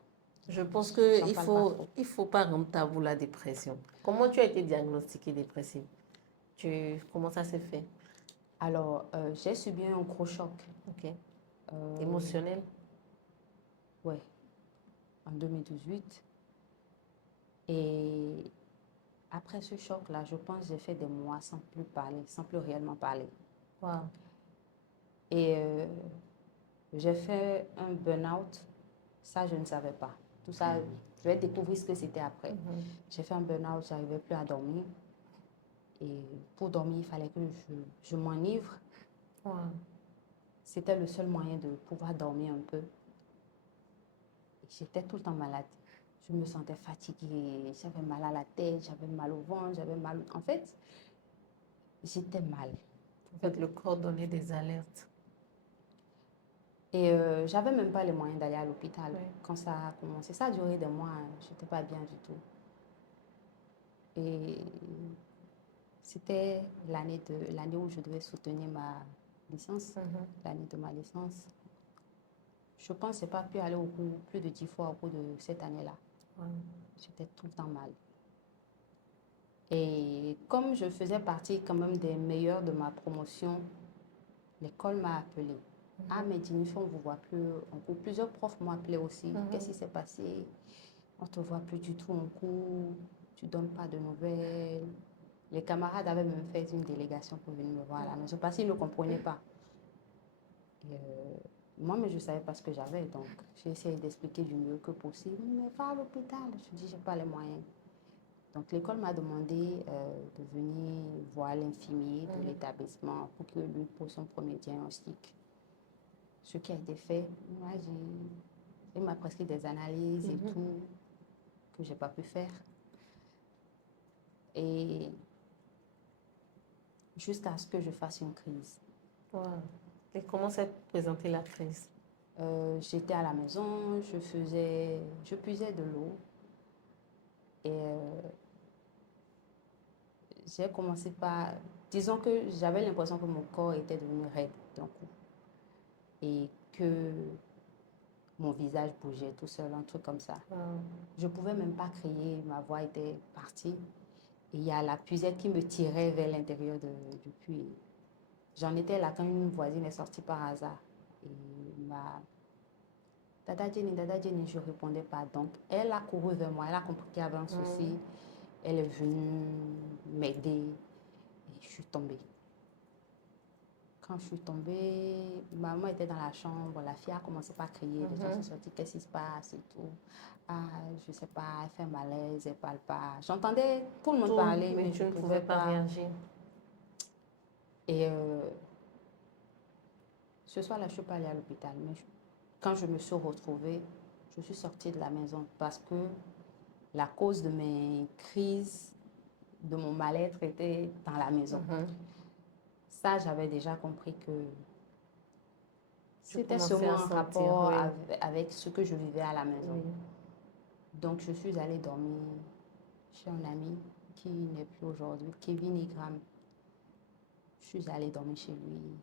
Je pense J'en qu'il parle pas trop. il faut pas rendre tabou la dépression. Comment tu as été diagnostiquée dépressive? Comment ça s'est fait? Alors, j'ai subi un gros choc. Ok. euh, Émotionnel? ouais, en 2018. Et après ce choc-là, je pense que j'ai fait des mois sans plus parler, sans plus réellement parler. Wow. Et j'ai fait un burn-out. Ça, je ne savais pas. Tout ça, je vais découvrir ce que c'était après. J'ai fait un burn-out, je n'arrivais plus à dormir. Et pour dormir, il fallait que je m'enivre. Wow. C'était le seul moyen de pouvoir dormir un peu. Et j'étais tout le temps malade. Je me sentais fatiguée, j'avais mal à la tête, j'avais mal au ventre, j'avais mal... En fait, j'étais mal. En fait, le corps donnait des alertes. Et j'avais même pas les moyens d'aller à l'hôpital. Ouais. Quand ça a commencé, ça a duré des mois, hein. J'étais pas bien du tout. Et c'était l'année où je devais soutenir ma licence, l'année de ma licence. Je pense que je n'ai pas pu aller au cours plus de 10 fois au cours de cette année-là. Ouais. J'étais tout le temps mal. Et comme je faisais partie quand même des meilleurs de ma promotion, l'école m'a appelée. Ah, mais Jennifer, on ne vous voit plus en cours. Plusieurs profs m'ont appelé aussi. Qu'est-ce qui s'est passé? On ne te voit plus du tout en cours. Tu ne donnes pas de nouvelles. Les camarades avaient même fait une délégation pour venir me voir à la maison parce qu'ils ne comprenaient pas. Et moi, mais je ne savais pas ce que j'avais. Donc, j'ai essayé d'expliquer du mieux que possible. Mais va à l'hôpital. Je dis, je n'ai pas les moyens. Donc, l'école m'a demandé de venir voir l'infirmier de l'établissement pour que lui pose son premier diagnostic. Ce qui a été fait, moi, il m'a prescrit des analyses et tout que je n'ai pas pu faire. Et jusqu'à ce que je fasse une crise. Wow. Et comment s'est présentée la crise? J'étais à la maison, je puisais de l'eau et j'ai commencé par, disons que j'avais l'impression que mon corps était devenu raide d'un coup et que mon visage bougeait tout seul, un truc comme ça. Wow. Je ne pouvais même pas crier, ma voix était partie. Et il y a la puisette qui me tirait vers l'intérieur du puits. J'en étais là quand une voisine est sortie par hasard. Et m'a Dada Jenny, je ne répondais pas. Donc, elle a couru vers moi, elle a compris qu'il y avait un souci. Elle est venue m'aider et je suis tombée. Quand je suis tombée, ma maman était dans la chambre, la fille a commencé par crier, les gens sont sortis, qu'est-ce qui se passe et tout. Ah, je ne sais pas, elle fait malaise, elle ne parle pas. J'entendais tout le monde parler, mais je ne pouvais pas réagir. Et ce soir-là, je ne suis pas allée à l'hôpital, mais quand je me suis retrouvée, je suis sortie de la maison parce que la cause de mes crises, de mon mal-être était dans la maison. Ça, j'avais déjà compris que c'était sûrement un rapport avec ce que je vivais à la maison. Donc, je suis allée dormir chez un ami qui n'est plus aujourd'hui, Kevin Igram. Je suis allée dormir chez lui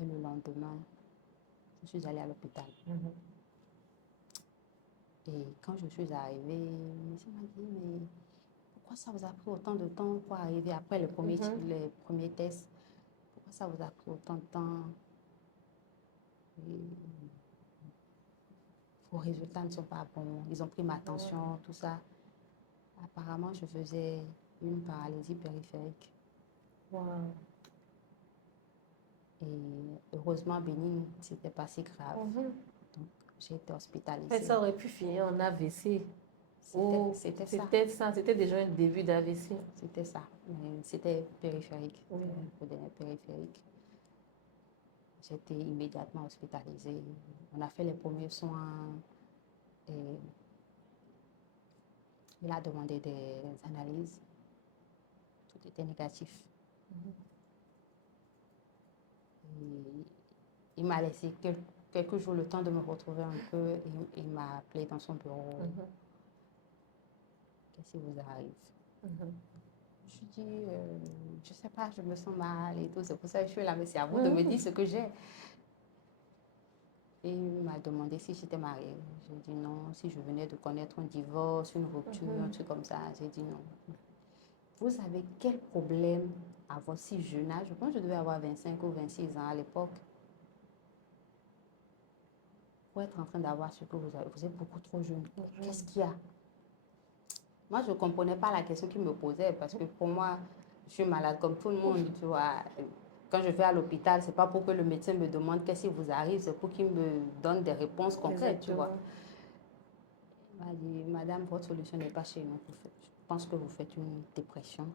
et le lendemain, je suis allée à l'hôpital. Et quand je suis arrivée, il m'a dit, mais pourquoi ça vous a pris autant de temps pour arriver après les premiers tests? Pourquoi ça vous a pris autant de temps? Et vos résultats ne sont pas bons. Ils ont pris ma tension, tout ça. Apparemment, je faisais une paralysie périphérique. Wow. Et heureusement, bénigne, c'était pas si grave. Donc, j'ai été hospitalisée. Mais ça aurait pu finir en AVC. C'était ça. C'était déjà un début d'AVC. C'était ça. Mais c'était périphérique. Oui. Périphérique. J'ai été immédiatement hospitalisée. On a fait les premiers soins et il a demandé des analyses. Tout était négatif. Et il m'a laissé quelques jours le temps de me retrouver un peu et il m'a appelé dans son bureau. Qu'est-ce qui vous arrive? Je dis, je ne sais pas, je me sens mal et tout. C'est pour ça que je suis là, mais c'est à vous de me dire ce que j'ai. Et il m'a demandé si j'étais mariée. J'ai dit non. Si je venais de connaître un divorce, une rupture, un truc comme ça, j'ai dit non. Vous avez quel problème à votre si jeune âge? Je pense que je devais avoir 25 ou 26 ans à l'époque. Pour être en train d'avoir ce que vous avez, vous êtes beaucoup trop jeune. Qu'est-ce qu'il y a? Moi, je ne comprenais pas la question qu'il me posait parce que pour moi, je suis malade comme tout le monde, tu vois. Quand je vais à l'hôpital, ce n'est pas pour que le médecin me demande qu'est-ce qui vous arrive, c'est pour qu'il me donne des réponses concrètes, tu vois. Il m'a dit, madame, votre solution n'est pas chez nous. Je pense que vous faites une dépression.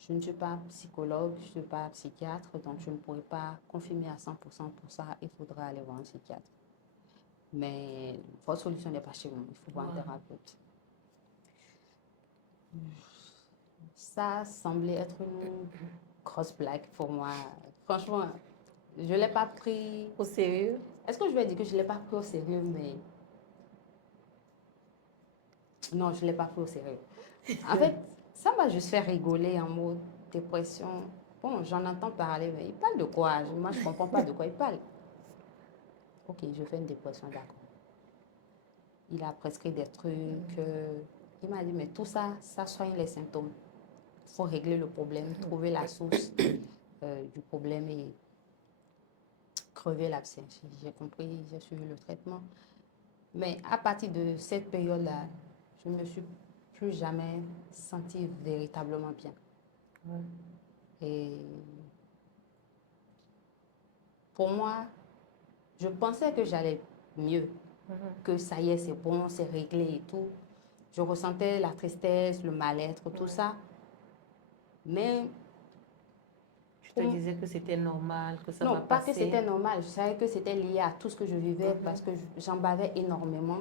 Je ne suis pas psychologue, je ne suis pas psychiatre, donc je ne pourrais pas confirmer à 100% pour ça. Il faudra aller voir un psychiatre. Mais votre solution n'est pas chez nous, il faut voir un thérapeute. Ça semblait être une grosse blague pour moi. Franchement, je ne l'ai pas pris Au sérieux? Est-ce que je vais dire que je ne l'ai pas pris au sérieux, mais... Non, je ne l'ai pas pris au sérieux. En fait, ça m'a juste fait rigoler en mode dépression. Bon, j'en entends parler, mais il parle de quoi? Moi, je ne comprends pas de quoi il parle. Ok, je fais une dépression, d'accord. Il a prescrit des trucs. Il m'a dit, mais tout ça, ça soigne les symptômes. Il faut régler le problème, trouver la source du problème et crever l'abcès. J'ai compris, j'ai suivi le traitement. Mais à partir de cette période-là, je ne me suis plus jamais sentie véritablement bien. Et pour moi, je pensais que j'allais mieux, que ça y est, c'est bon, c'est réglé et tout. Je ressentais la tristesse, le mal-être, tout ça. Mais je te disais que c'était normal, que ça va passer. Non, pas que c'était normal. Je savais que c'était lié à tout ce que je vivais parce que j'en bavais énormément.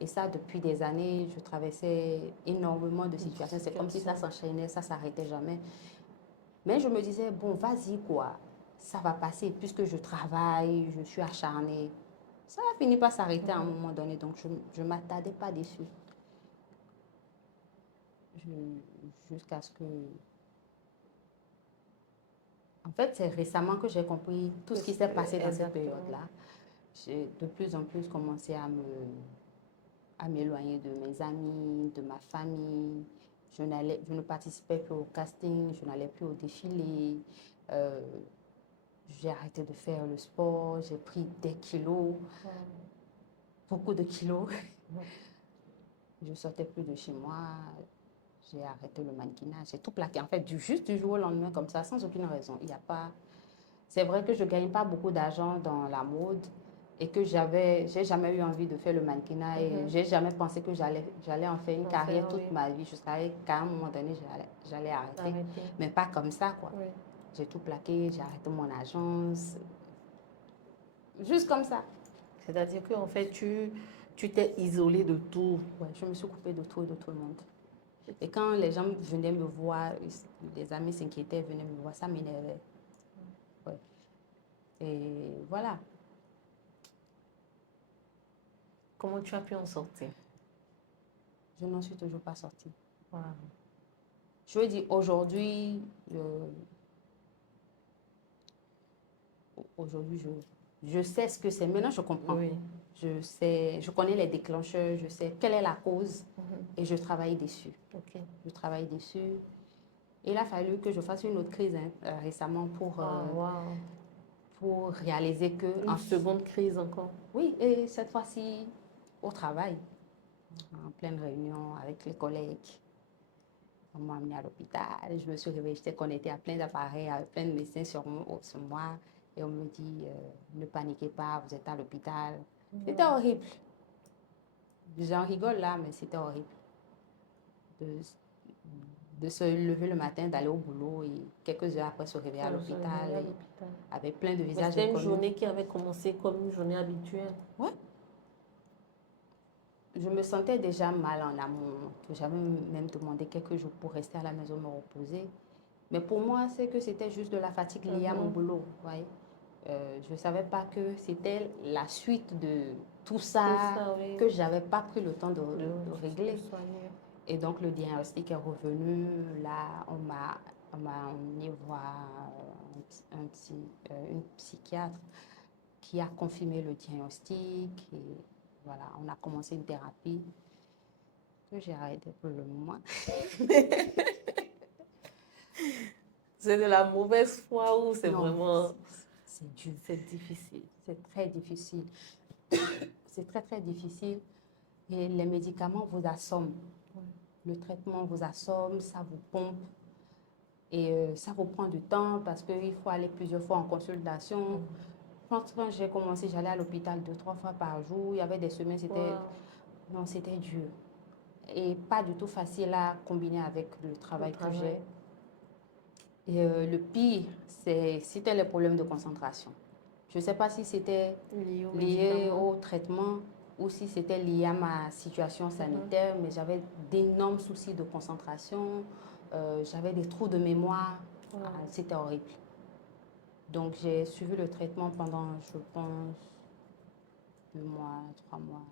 Et ça, depuis des années, je traversais énormément de situations. C'est comme si ça s'enchaînait, ça s'arrêtait jamais. Mais je me disais, bon, vas-y, quoi. Ça va passer puisque je travaille, je suis acharnée. Ça va finir par s'arrêter à un moment donné. Donc, je ne m'attardais pas dessus. Jusqu'à ce que... En fait, c'est récemment que j'ai compris tout ce qui s'est passé dans cette période-là. J'ai de plus en plus commencé à m'éloigner de mes amis, de ma famille. Je ne participais plus au casting, je n'allais plus au défilé. J'ai arrêté de faire le sport, j'ai pris des kilos, beaucoup de kilos. Je ne sortais plus de chez moi, j'ai arrêté le mannequinage, j'ai tout plaqué. En fait, juste du jour au lendemain, comme ça, sans aucune raison. Il n'y a pas... C'est vrai que je ne gagne pas beaucoup d'argent dans la mode et que j'ai jamais eu envie de faire le mannequinat et j'ai jamais pensé que j'allais en faire une carrière toute ma vie. Je savais qu'à un moment donné, j'allais arrêter. Mais pas comme ça, quoi. J'ai tout plaqué, j'ai arrêté mon agence. Juste comme ça. C'est-à-dire qu'en fait, tu t'es isolée de tout. Ouais, je me suis coupée de tout et de tout le monde. Et quand les gens venaient me voir, les amis s'inquiétaient, venaient me voir, ça m'énervait. Ouais. Et voilà. Comment tu as pu en sortir? Je n'en suis toujours pas sortie. Wow. Je veux dire, aujourd'hui, je sais ce que c'est. Maintenant, je comprends. Oui. Je connais les déclencheurs, je sais quelle est la cause et je travaille dessus. Okay. Je travaille dessus. Il a fallu que je fasse une autre crise récemment pour réaliser que... Une seconde crise encore? Oui, et cette fois-ci, au travail, en pleine réunion avec les collègues. On m'a amenée à l'hôpital, je me suis réveillée, j'étais connectée à plein d'appareils, à plein de médecins sur moi. Et on me dit, ne paniquez pas, vous êtes à l'hôpital. C'était horrible. J'en rigole là, mais c'était horrible. De se lever le matin, d'aller au boulot et quelques heures après se réveiller à l'hôpital avec plein de visages inconnus. C'était une journée qui avait commencé comme une journée habituelle. Ouais. Je me sentais déjà mal en amont. J'avais même demandé quelques jours pour rester à la maison me reposer. Mais pour moi, c'est que c'était juste de la fatigue liée à mon boulot. Ouais. Je ne savais pas que c'était la suite de tout ça, oui, que je n'avais pas pris le temps de régler. Et donc, le diagnostic est revenu. Là, on m'a emmené voir une psychiatre qui a confirmé le diagnostic. Et voilà, on a commencé une thérapie que j'ai arrêtée pour le moment. C'est de la mauvaise foi ou c'est Non, vraiment... c'est dur. C'est difficile. C'est très difficile. C'est très, très difficile. Et les médicaments vous assomment. Le traitement vous assomme, ça vous pompe. Et ça vous prend du temps parce qu'il faut aller plusieurs fois en consultation. Quand j'ai commencé, j'allais à l'hôpital 2, 3 fois par jour. Il y avait des semaines, non, c'était dur. Et pas du tout facile à combiner avec le travail que j'ai. Et le pire, c'était les problèmes de concentration. Je ne sais pas si c'était lié au traitement ou si c'était lié à ma situation sanitaire, mais j'avais d'énormes soucis de concentration, j'avais des trous de mémoire, c'était horrible. Donc j'ai suivi le traitement pendant, je pense, 2 mois, 3 mois.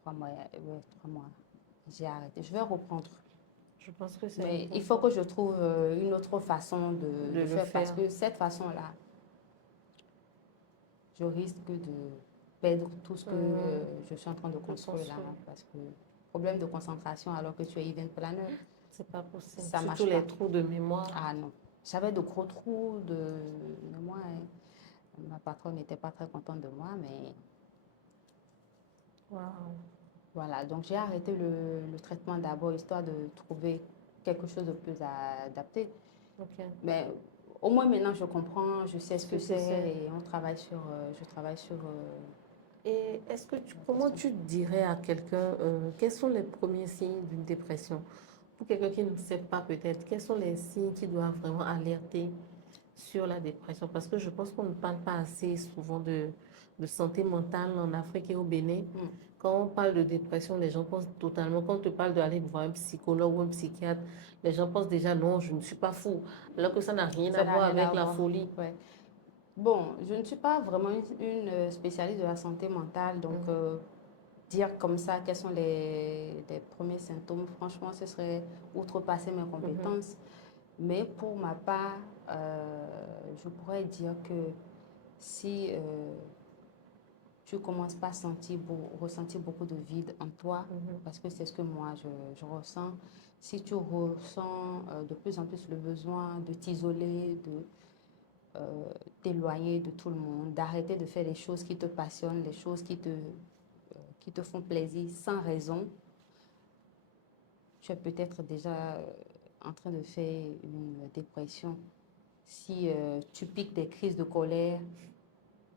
3 mois, ouais, 3 mois. J'ai arrêté. Je vais reprendre. Je pense que c'est Mais important. il faut que je trouve une autre façon de le faire parce que cette façon-là, je risque de perdre tout ce que je suis en train de construire là. Parce que problème de concentration alors que tu es event planner, c'est pas possible. Ça marche Surtout les pas. trous de mémoire. Ah non. J'avais de gros trous de mémoire. Ma patronne n'était pas très contente de moi, mais voilà. Donc j'ai arrêté le traitement d'abord histoire de trouver quelque chose de plus adapté. Mais au moins maintenant je comprends, je sais ce que c'est et on travaille sur, je travaille sur. Et comment tu dirais à quelqu'un, quels sont les premiers signes d'une dépression? Pour quelqu'un qui ne sait pas peut-être, quels sont les signes qui doivent vraiment alerter sur la dépression? Parce que je pense qu'on ne parle pas assez souvent de santé mentale en Afrique et au Bénin. Quand on parle de dépression, les gens pensent totalement, quand on te parle d'aller voir un psychologue ou un psychiatre, les gens pensent déjà non, je ne suis pas fou, alors que ça n'a rien à voir avec la folie. Ouais. Bon, je ne suis pas vraiment une spécialiste de la santé mentale, donc dire comme ça quels sont les premiers symptômes, franchement, ce serait outrepasser mes compétences. Mais pour ma part, je pourrais dire que si tu commences pas à ressentir beaucoup de vide en toi, parce que c'est ce que moi je ressens, si tu ressens de plus en plus le besoin de t'isoler, de t'éloigner de tout le monde, d'arrêter de faire les choses qui te passionnent, les choses qui te font plaisir sans raison, tu es peut-être déjà en train de faire une dépression. Si tu piques des crises de colère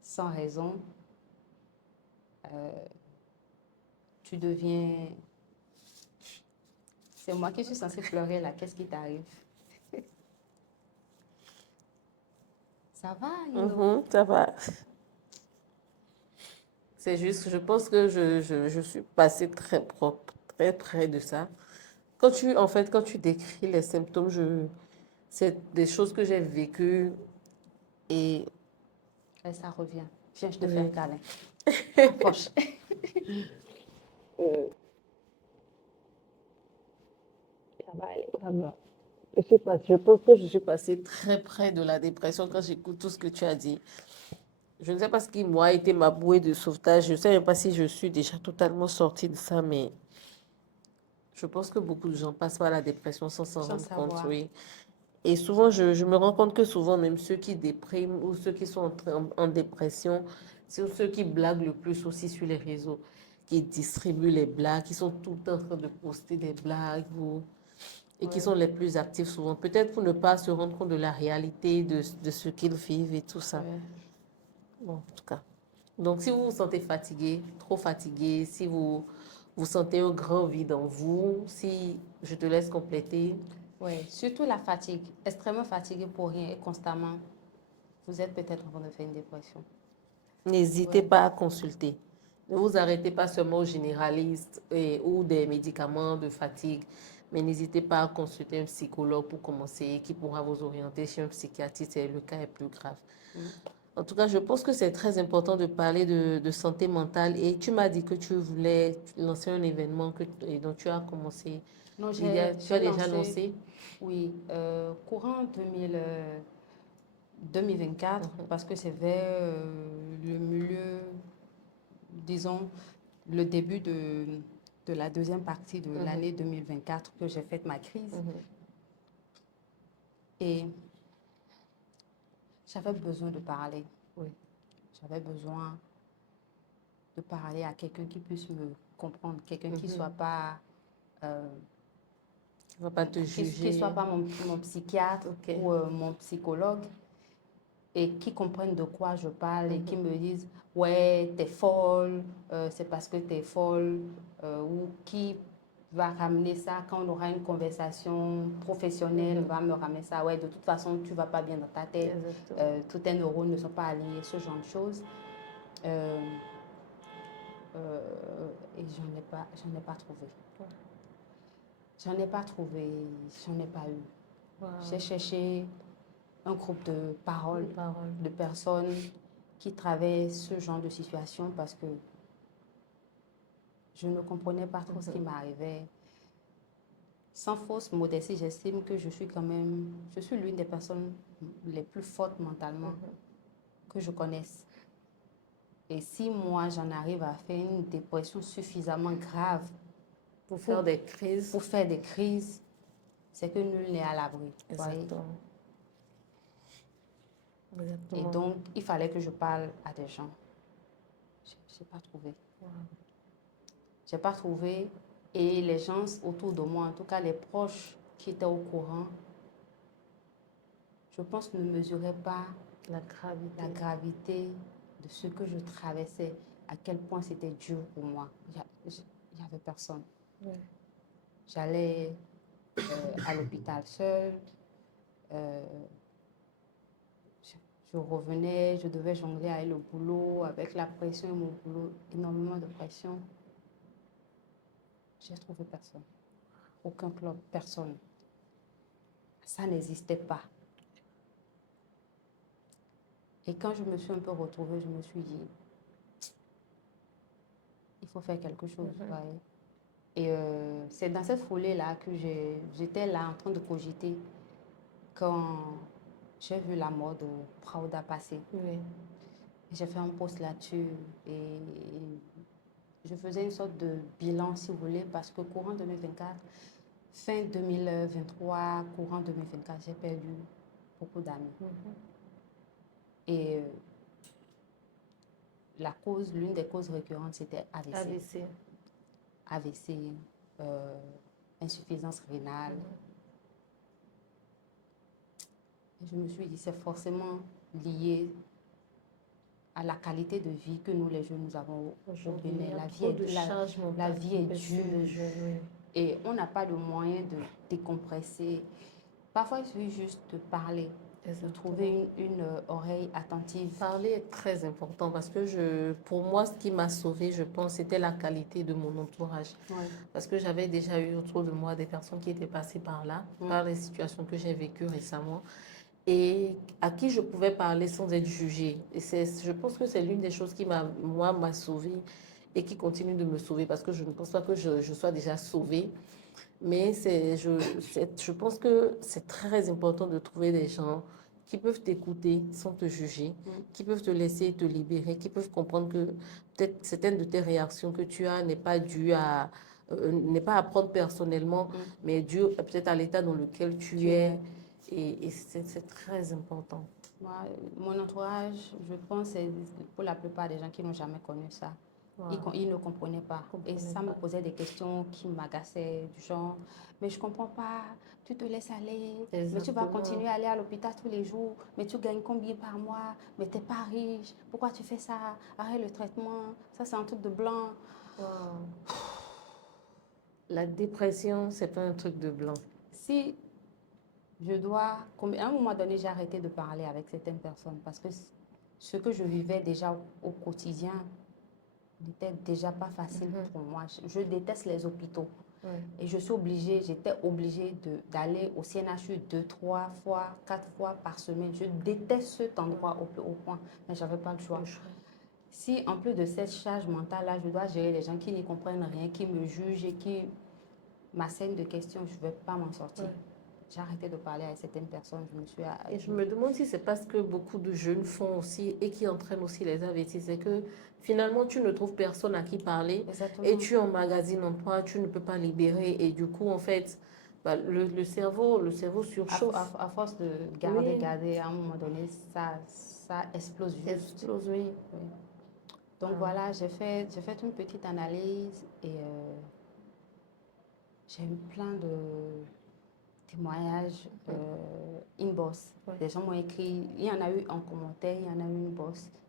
sans raison, tu deviens... C'est moi qui suis censée pleurer là, qu'est-ce qui t'arrive? Ça va, ça va. C'est juste, je pense que je suis passée très près de ça. Quand tu décris les symptômes, c'est des choses que j'ai vécues et ça revient. Viens, je te fais un câlin. Approche. Ça va aller, ça va. Je pense que je suis passée très près de la dépression quand j'écoute tout ce que tu as dit. Je ne sais pas ce qui, moi, a été ma bouée de sauvetage. Je ne sais même pas si je suis déjà totalement sortie de ça, mais je pense que beaucoup de gens passent par la dépression sans s'en rendre compte. Oui. Et souvent, je me rends compte que souvent, même ceux qui dépriment ou ceux qui sont en dépression, c'est ceux qui blaguent le plus aussi sur les réseaux, qui distribuent les blagues, qui sont tout le temps en train de poster des blagues et qui sont les plus actifs souvent. Peut-être pour ne pas se rendre compte de la réalité de ce qu'ils vivent et tout ça. Bon, en tout cas. Donc, si vous vous sentez fatigué, trop fatigué, si vous sentez un grand vide en vous, si je te laisse compléter. Oui, surtout la fatigue. Extrêmement fatigué pour rien et constamment. Vous êtes peut-être en train de faire une dépression. N'hésitez pas à consulter. Ne vous arrêtez pas seulement aux généralistes ou des médicaments de fatigue, mais n'hésitez pas à consulter un psychologue pour commencer, qui pourra vous orienter chez un psychiatre si le cas est plus grave. En tout cas, je pense que c'est très important de parler de santé mentale. Et tu m'as dit que tu voulais lancer un événement dont tu as commencé. Non, tu as déjà lancé? Oui, courant 2024, parce que c'est vers le milieu, disons, le début de la deuxième partie de l'année 2024 que j'ai fait ma crise. Et j'avais besoin de parler. Oui. J'avais besoin de parler à quelqu'un qui puisse me comprendre, quelqu'un qui ne soit pas... ne va pas te juger. Qui ne soit pas mon psychiatre ou mon psychologue, et qui comprennent de quoi je parle et qui me disent « ouais, t'es folle, c'est parce que t'es folle » ou qui va ramener ça quand on aura une conversation professionnelle, va me ramener ça « ouais, de toute façon, tu ne vas pas bien dans ta tête, tous tes neurones ne sont pas alignés », ce genre de choses. Et j'en ai pas trouvé. J'en ai pas trouvé, j'en ai pas eu. Wow. J'ai cherché un groupe de paroles, de personnes qui traversent ce genre de situation parce que je ne comprenais pas trop ce qui m'arrivait. Sans fausse modestie, j'estime que je suis l'une des personnes les plus fortes mentalement que je connaisse. Et si moi, j'en arrive à faire une dépression suffisamment grave pour faire des crises, c'est que nul n'est à l'abri. Exactement. Et donc, il fallait que je parle à des gens. Je n'ai pas trouvé. Wow. Je n'ai pas trouvé. Et les gens autour de moi, en tout cas les proches qui étaient au courant, je pense ne mesuraient pas la gravité de ce que je traversais, à quel point c'était dur pour moi. Il n'y avait personne. Ouais. J'allais à l'hôpital seule. Je revenais, je devais jongler avec le boulot, avec la pression et mon boulot, énormément de pression. J'ai trouvé personne. Aucun club, personne. Ça n'existait pas. Et quand je me suis un peu retrouvée, je me suis dit, il faut faire quelque chose. Et c'est dans cette foulée-là que j'étais là en train de cogiter quand j'ai vu la mort de Praouda passer. Oui. J'ai fait un post là-dessus et je faisais une sorte de bilan, si vous voulez, parce que courant 2024, fin 2023, courant 2024, j'ai perdu beaucoup d'amis. Et l'une des causes récurrentes, c'était AVC. AVC, insuffisance rénale. Et je me suis dit, c'est forcément lié à la qualité de vie que nous, les jeunes, nous avons aujourd'hui. La vie est dure. Et on n'a pas de moyen de décompresser. Parfois, il suffit juste de parler. De trouver une oreille attentive. Parler est très important parce que pour moi, ce qui m'a sauvée, je pense, c'était la qualité de mon entourage. Ouais. Parce que j'avais déjà eu autour de moi des personnes qui étaient passées par là, par les situations que j'ai vécues récemment, et à qui je pouvais parler sans être jugée. Et je pense que c'est l'une des choses qui m'a sauvée et qui continue de me sauver parce que je ne pense pas que je sois déjà sauvée. Mais je pense que c'est très important de trouver des gens qui peuvent t'écouter sans te juger, qui peuvent te laisser te libérer, qui peuvent comprendre que peut-être certaines de tes réactions que tu as n'est pas à prendre personnellement, mais due peut-être à l'état dans lequel tu es. Et c'est très important. Moi, mon entourage, je pense, pour la plupart des gens qui n'ont jamais connu ça. Wow. Ils ne comprenaient pas. Et ça me posait des questions qui m'agaçaient, du genre, mais je ne comprends pas, tu te laisses aller, mais tu vas continuer à aller à l'hôpital tous les jours, mais tu gagnes combien par mois, mais tu n'es pas riche, pourquoi tu fais ça, arrête le traitement, ça c'est un truc de blanc. Wow. La dépression, ce n'est pas un truc de blanc. Si à un moment donné, j'ai arrêté de parler avec certaines personnes parce que ce que je vivais déjà au quotidien n'était déjà pas facile pour moi. Je déteste les hôpitaux. Et j'étais obligée d'aller au CNHU 2, 3 fois, 4 fois par semaine. Je déteste cet endroit au point, mais je n'avais pas le choix. Si en plus de cette charge mentale-là, je dois gérer les gens qui n'y comprennent rien, qui me jugent et qui m'assènent de questions, je ne vais pas m'en sortir. j'ai arrêté de parler à certaines personnes. Je me suis... Et je me demande si c'est parce que beaucoup de jeunes font aussi et qui entraînent aussi les AVC, c'est que finalement tu ne trouves personne à qui parler Exactement. et tu emmagasines en toi, tu ne peux pas libérer et du coup en fait bah, le cerveau surchauffe. À force de Oui, garder, à un moment donné, ça explose juste. explose, oui. Oui. Donc Ah. voilà, j'ai fait une petite analyse et j'ai eu plein de témoignages inbox. Ouais. Les gens m'ont écrit, il y en a eu en commentaire, il y en a eu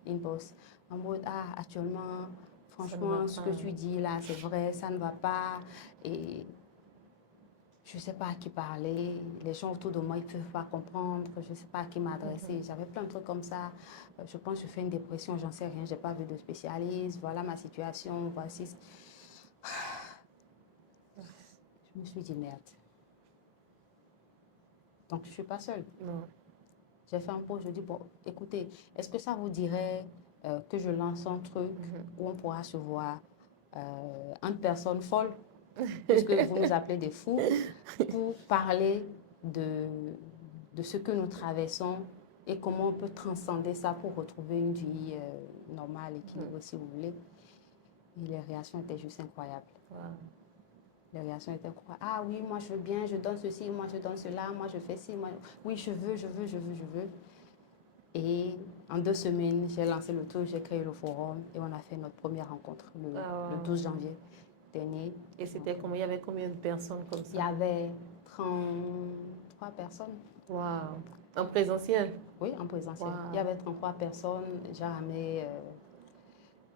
inbox en mode ah actuellement franchement ce que tu dis là c'est vrai, ça ne va pas et je ne sais pas à qui parler, les gens autour de moi ils ne peuvent pas comprendre, je ne sais pas à qui m'adresser. J'avais plein de trucs comme ça. Je pense que je fais une dépression, j'en sais rien, je n'ai pas vu de spécialiste, voilà ma situation, voici. Je me suis dit merde. Donc je ne suis pas seule. Non. J'ai fait un post, je dis, bon, écoutez, est-ce que ça vous dirait que je lance un truc où on pourra se voir entre personnes folles, puisque vous nous appelez des fous, pour parler de ce que nous traversons et comment on peut transcender ça pour retrouver une vie normale, équilibrée, si vous voulez. Et les réactions étaient juste incroyables. Wow. Les réactions étaient quoi? Ah oui, moi je veux bien, je donne ceci, moi je donne cela, moi je fais ci, moi... Oui, je veux. Et en 2 semaines, j'ai lancé le truc, j'ai créé le forum et on a fait notre première rencontre le 12 janvier dernier. Et c'était combien? Il y avait combien de personnes comme ça? Il y avait 33 personnes. Wow. En présentiel? Oui, en présentiel. Wow. Il y avait 33 personnes. J'ai ramené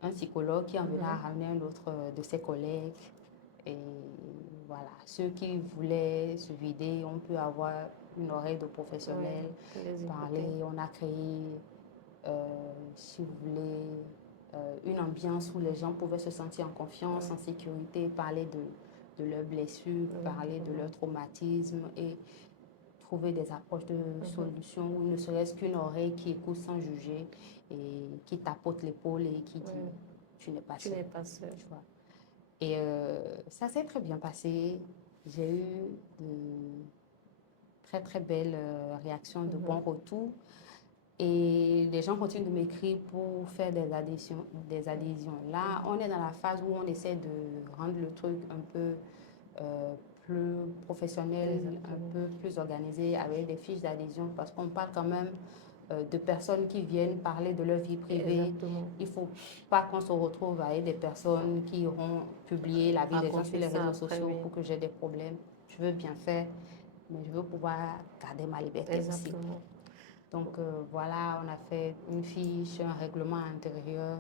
un psychologue qui en venait à ramener un autre de ses collègues. Et voilà, ceux qui voulaient se vider, on peut avoir une oreille de professionnel, parler. On a créé, si vous voulez, une ambiance où les gens pouvaient se sentir en confiance, en sécurité, parler de leurs blessures, parler de leur traumatisme et trouver des approches de solutions ou ne serait-ce qu'une oreille qui écoute sans juger et qui tapote l'épaule et qui dit tu n'es pas seul. Tu n'es pas seul. Tu vois. Et ça s'est très bien passé. J'ai eu de très très belles réactions, de bons retours. Et les gens continuent de m'écrire pour faire des adhésions. Là, on est dans la phase où on essaie de rendre le truc un peu plus professionnel, un peu plus organisé, avec des fiches d'adhésion, parce qu'on parle quand même de personnes qui viennent parler de leur vie privée. Exactement. Il ne faut pas qu'on se retrouve avec des personnes qui auront publié la vie des gens sur les réseaux sociaux pour que j'ai des problèmes. Je veux bien faire, mais je veux pouvoir garder ma liberté aussi. Donc voilà, on a fait une fiche, un règlement intérieur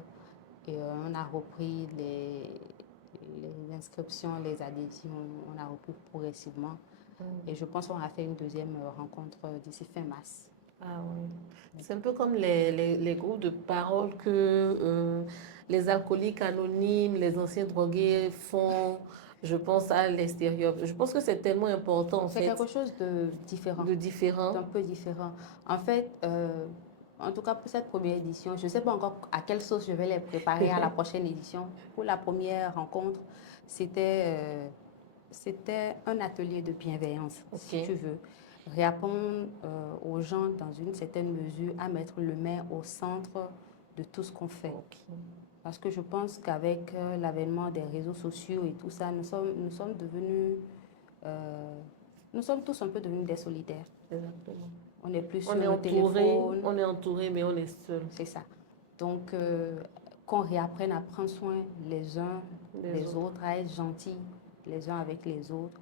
et on a repris les inscriptions, les adhésions, on a repris progressivement. Et je pense qu'on a fait une deuxième rencontre d'ici fin mars. Ah oui. C'est un peu comme les groupes de parole que les alcooliques anonymes, les anciens drogués font, je pense, à l'extérieur. Je pense que c'est tellement important en fait. C'est quelque chose de différent. D'un peu différent. En fait, en tout cas pour cette première édition, je ne sais pas encore à quelle sauce je vais les préparer à la prochaine édition. Pour la première rencontre, c'était un atelier de bienveillance, si tu veux. Réapprendre aux gens, dans une certaine mesure, à mettre l'humain au centre de tout ce qu'on fait. Parce que je pense qu'avec l'avènement des réseaux sociaux et tout ça, nous sommes devenus... nous sommes tous un peu devenus des solidaires. Exactement. On est plus sur le téléphone. On est entouré, mais on est seul. C'est ça. Donc, qu'on réapprenne à prendre soin les uns des autres, à être gentils les uns avec les autres,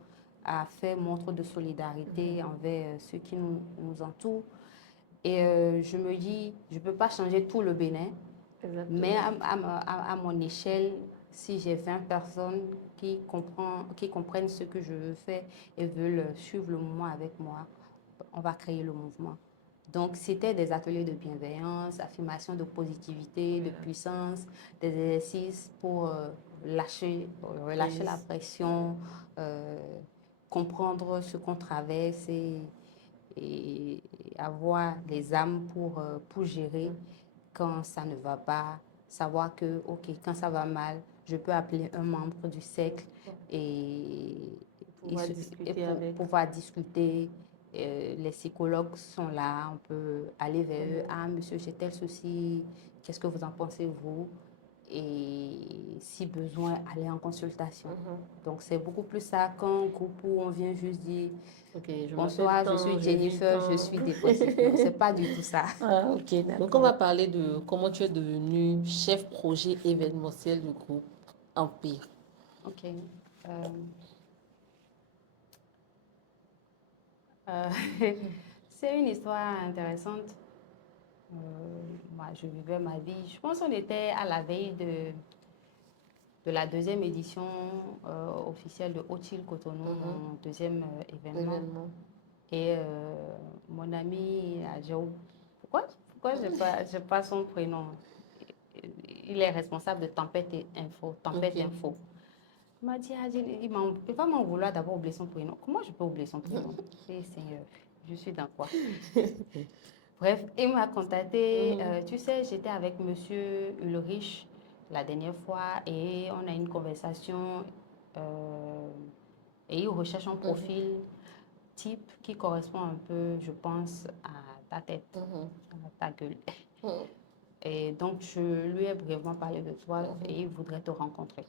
à faire montre de solidarité envers ceux qui nous entourent. Et je me dis, je ne peux pas changer tout le Bénin, mais à mon échelle, si j'ai 20 personnes qui comprennent ce que je veux faire et veulent suivre le mouvement avec moi, on va créer le mouvement. Donc, c'était des ateliers de bienveillance, affirmation de positivité, de puissance, des exercices pour relâcher la pression, comprendre ce qu'on traverse et avoir les âmes pour gérer quand ça ne va pas. Savoir que, OK, quand ça va mal, je peux appeler un membre du cercle et pouvoir discuter Les psychologues sont là, on peut aller vers eux. Ah, monsieur, j'ai tel souci, qu'est-ce que vous en pensez, vous? Et si besoin, aller en consultation. Donc, c'est beaucoup plus ça qu'un groupe où on vient juste dire Ok, je bonsoir, m'appelle je tant, suis je vis Jennifer, je tant. suis dépressive. Non, c'est pas du tout ça. Ah, ok, donc on va parler de comment tu es devenu chef projet événementiel du groupe Empire. Ok. Euh, euh, c'est une histoire intéressante. Moi, je vivais ma vie. Je pense qu'on était à la veille de la deuxième édition officielle de Haute-Île Cotonou, mon deuxième événement. Et mon ami, pourquoi je pas son prénom? Il est responsable de Tempête Info. Tempête Info. Il m'a dit, il va m'en vouloir d'avoir oublié son prénom. Comment je peux oublier son prénom? Et Seigneur, je suis dans quoi? Bref, il m'a contacté. Tu sais, j'étais avec monsieur Ulrich la dernière fois et on a une conversation et il recherche un profil type qui correspond un peu, je pense, à ta tête, à ta gueule. Et donc, je lui ai brièvement parlé de toi et il voudrait te rencontrer.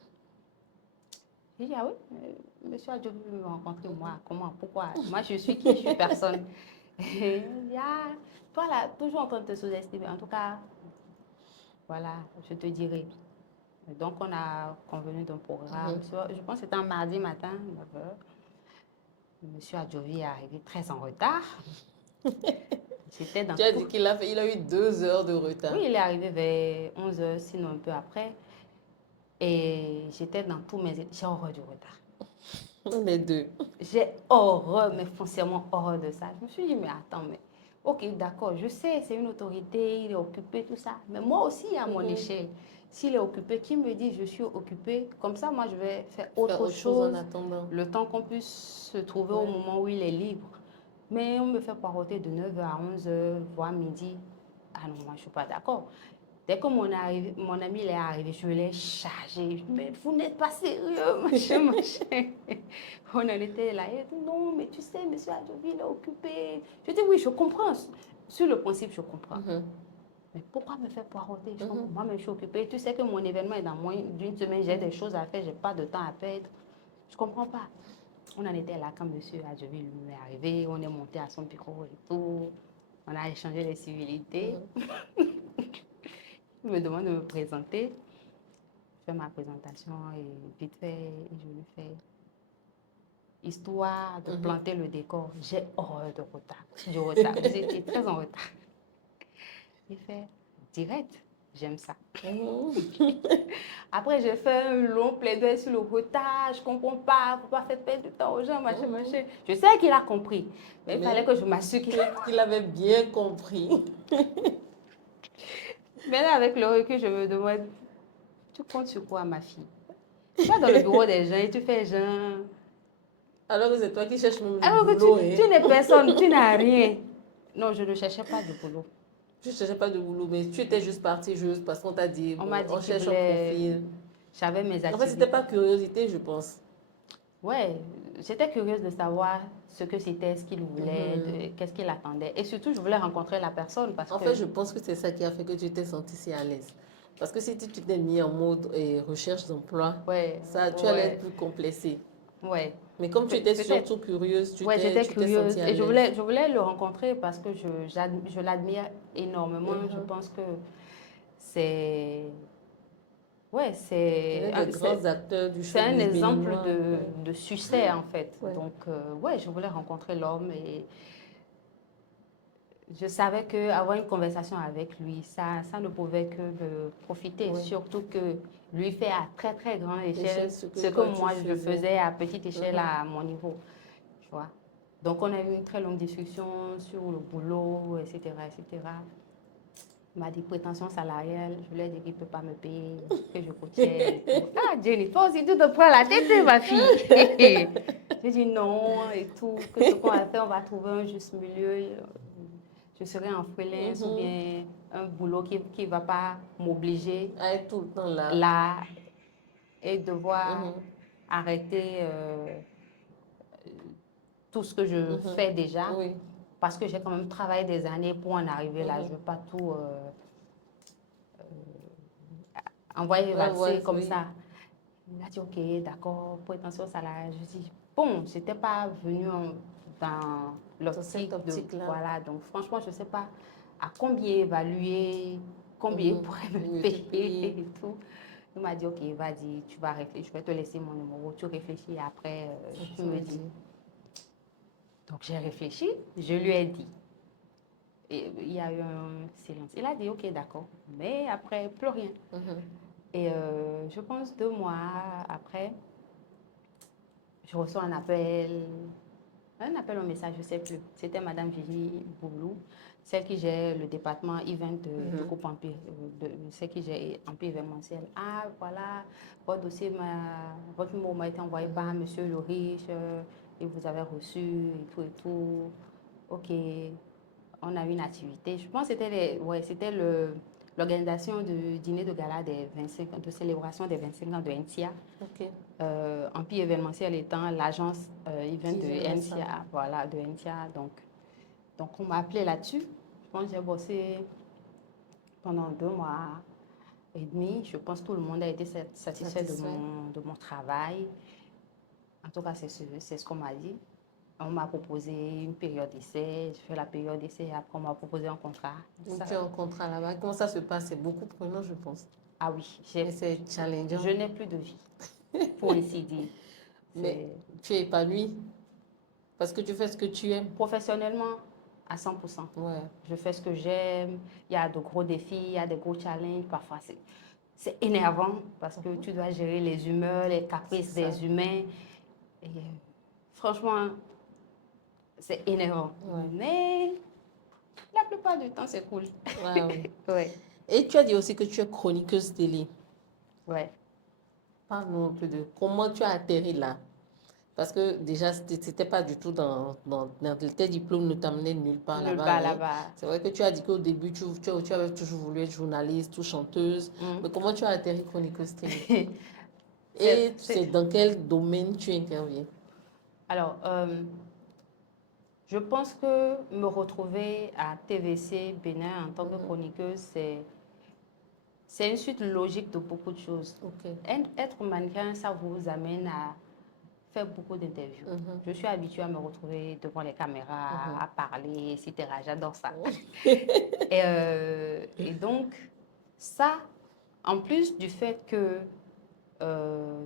J'ai dit, ah oui, monsieur a dû me rencontrer, moi, comment, pourquoi? Moi, je suis qui? Je suis personne. Et il dit, ah, toi là, toujours en train de te sous-estimer. En tout cas, voilà, je te dirai. Donc, on a convenu d'un programme. Je pense que c'était un mardi matin, 9h. Monsieur Adjovi est arrivé très en retard. J'étais dans Tu as tout. dit il a eu 2 heures de retard. Oui, il est arrivé vers 11h, sinon un peu après. Et j'étais dans tous mes... J'ai horreur du retard. On est deux. J'ai horreur, mais foncièrement horreur de ça. Je me suis dit, mais attends, mais... Ok, d'accord, je sais, c'est une autorité, il est occupé, tout ça. Mais moi aussi, à mon échelle, s'il est occupé, qui me dit je suis occupé? Comme ça, moi, je vais faire autre chose en attendant. le temps qu'on puisse se trouver au moment où il est libre. Mais on me fait poireauter de 9h à 11h, voire midi. Ah non, moi, je ne suis pas d'accord. Dès que mon ami il est arrivé, je l'ai chargé. Mais vous n'êtes pas sérieux, machin. On en était là. Il dit, non, mais tu sais, monsieur Adjovi, il est occupé. Je dis, oui, je comprends. Sur le principe, je comprends. Mais pourquoi me faire poireauter? Moi-même, je suis occupée. Tu sais que mon événement est dans moins d'une semaine. J'ai des choses à faire. Je n'ai pas de temps à perdre. Je ne comprends pas. On en était là quand monsieur Adjovi lui est arrivé. On est monté à son bureau et tout. On a échangé les civilités. Il me demande de me présenter. Je fais ma présentation et vite fait, je lui fais histoire de planter le décor. J'ai horreur de retard, du retard. Vous étiez très en retard. Il fait direct, j'aime ça. Après, j'ai fait un long plaidoyer sur le retard. Je ne comprends pas, il ne faut pas faire perdre du temps aux gens, machin, machin. Je sais qu'il a compris, mais il fallait que je m'assure qu'il avait bien compris. Mais là, avec le recul, je me demande, tu comptes sur quoi, ma fille? Tu vas dans le bureau des gens et tu fais genre... Alors que c'est toi qui cherches même Alors le que boulot. tu n'es personne, tu n'as rien. Non, je ne cherchais pas de boulot. Tu ne cherchais pas de boulot, mais tu étais juste partie juste parce qu'on t'a dit, On m'a dit on qu'il cherche un voulait... profil. J'avais mes activités. En fait, c'était pas curiosité, je pense. Ouais, j'étais curieuse de savoir ce que c'était, ce qu'il voulait, qu'est-ce qu'il attendait. Et surtout, je voulais rencontrer la personne parce En que... fait, je pense que c'est ça qui a fait que tu t'es sentie si à l'aise. Parce que si tu t'es mis en mode recherche d'emploi, tu allais être plus complexé. Ouais. Mais comme tu étais surtout curieuse, j'étais curieuse sentie à et l'aise. je voulais le rencontrer parce que je l'admire énormément. Je pense que c'est... Ouais, C'est un des grands acteurs du c'est un showbiz exemple béninois. de succès en fait. Ouais. Donc, ouais, je voulais rencontrer l'homme et je savais qu'avoir une conversation avec lui, ça ne pouvait que me profiter. Ouais. Surtout que lui fait à très très grande échelle ce que toi, moi je faisais à petite échelle à mon niveau. Tu vois. Donc, on a eu une très longue discussion sur le boulot, etc., etc. Il m'a dit prétention salariale. Je lui ai dit qu'il ne peut pas me payer, que je coûtais. Ah, Jenny, toi aussi, tu te prends la tête, ma fille. J'ai dit non et tout, que ce qu'on va faire, on va trouver un juste milieu. Je serai en freelance ou bien un boulot qui ne va pas m'obliger à être tout le temps là et devoir arrêter tout ce que je fais déjà. Oui. Parce que j'ai quand même travaillé des années pour en arriver là. Je ne veux pas tout envoyer valser comme ça. Il a dit, OK, d'accord, prétention salariale. Je dis, bon, je n'étais pas venue dans l'optique de... Voilà, donc franchement, je ne sais pas à combien évaluer, combien il pourrait me payer et tout. Il m'a dit, OK, vas-y, tu vas réfléchir, je vais te laisser mon numéro, tu réfléchis et après, tu me dis. Donc, j'ai réfléchi, je lui ai dit. Et il y a eu un silence. Il a dit, OK, d'accord, mais après, plus rien. Et je pense 2 mois après, je reçois un appel, un message, je ne sais plus. C'était Madame Vigie Boulou, celle qui gère le département event du groupe Empire, celle qui gère Empire événementiel. Ah, voilà, votre dossier, votre numéro m'a été envoyé par Monsieur le Riche, et vous avez reçu et tout et tout. OK, on a une activité. Je pense que c'était l'organisation du dîner de gala des 25 ans, de célébration des 25 ans de NCA. Empire événementiel étant l'agence event de NCA, voilà, de NCA. Donc on m'a appelé là-dessus. Je pense que j'ai bossé pendant 2 mois et demi. Je pense que tout le monde a été satisfait de mon travail. En tout cas, c'est ce qu'on m'a dit. On m'a proposé une période d'essai. Je fais la période d'essai et après on m'a proposé un contrat. Donc tu as un contrat là-bas. Comment ça se passe? C'est beaucoup prenant, je pense. Ah oui. Mais c'est challengeant. Je n'ai plus de vie, pour ainsi dire. Mais tu es épanouie parce que tu fais ce que tu aimes. Professionnellement, à 100%. Ouais. Je fais ce que j'aime. Il y a de gros défis, il y a des gros challenges. Parfois, c'est énervant parce que tu dois gérer les humeurs, les caprices des humains. Et, franchement, c'est énervant. Mais la plupart du temps, c'est cool. Et tu as dit aussi que tu es chroniqueuse télé. Ouais. Parle-nous un peu de comment tu as atterri là. Parce que déjà, c'était pas du tout dans tes diplômes ne t'amenaient nulle part là-bas. C'est vrai que tu as dit qu'au début, tu avais toujours voulu être journaliste ou chanteuse. Mais comment tu as atterri chroniqueuse télé? Et c'est dans quel domaine tu interviens? Alors, je pense que me retrouver à TVC Bénin en tant que chroniqueuse, c'est une suite logique de beaucoup de choses. Être mannequin, ça vous amène à faire beaucoup d'interviews. Je suis habituée à me retrouver devant les caméras, à parler, etc. J'adore ça. Et donc, ça, en plus du fait que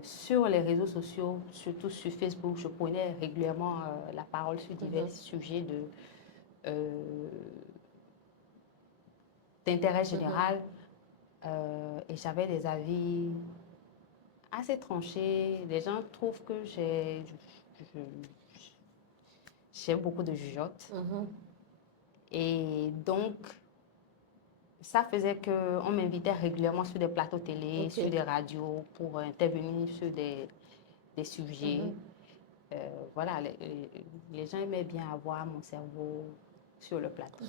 sur les réseaux sociaux, surtout sur Facebook, je prenais régulièrement la parole sur divers sujets d'intérêt général. Et j'avais des avis assez tranchés. Les gens trouvent que j'ai beaucoup de jugeotes. Et donc, ça faisait qu'on m'invitait régulièrement sur des plateaux télé, sur des radios pour intervenir sur des sujets. Voilà, les gens aimaient bien avoir mon cerveau sur le plateau.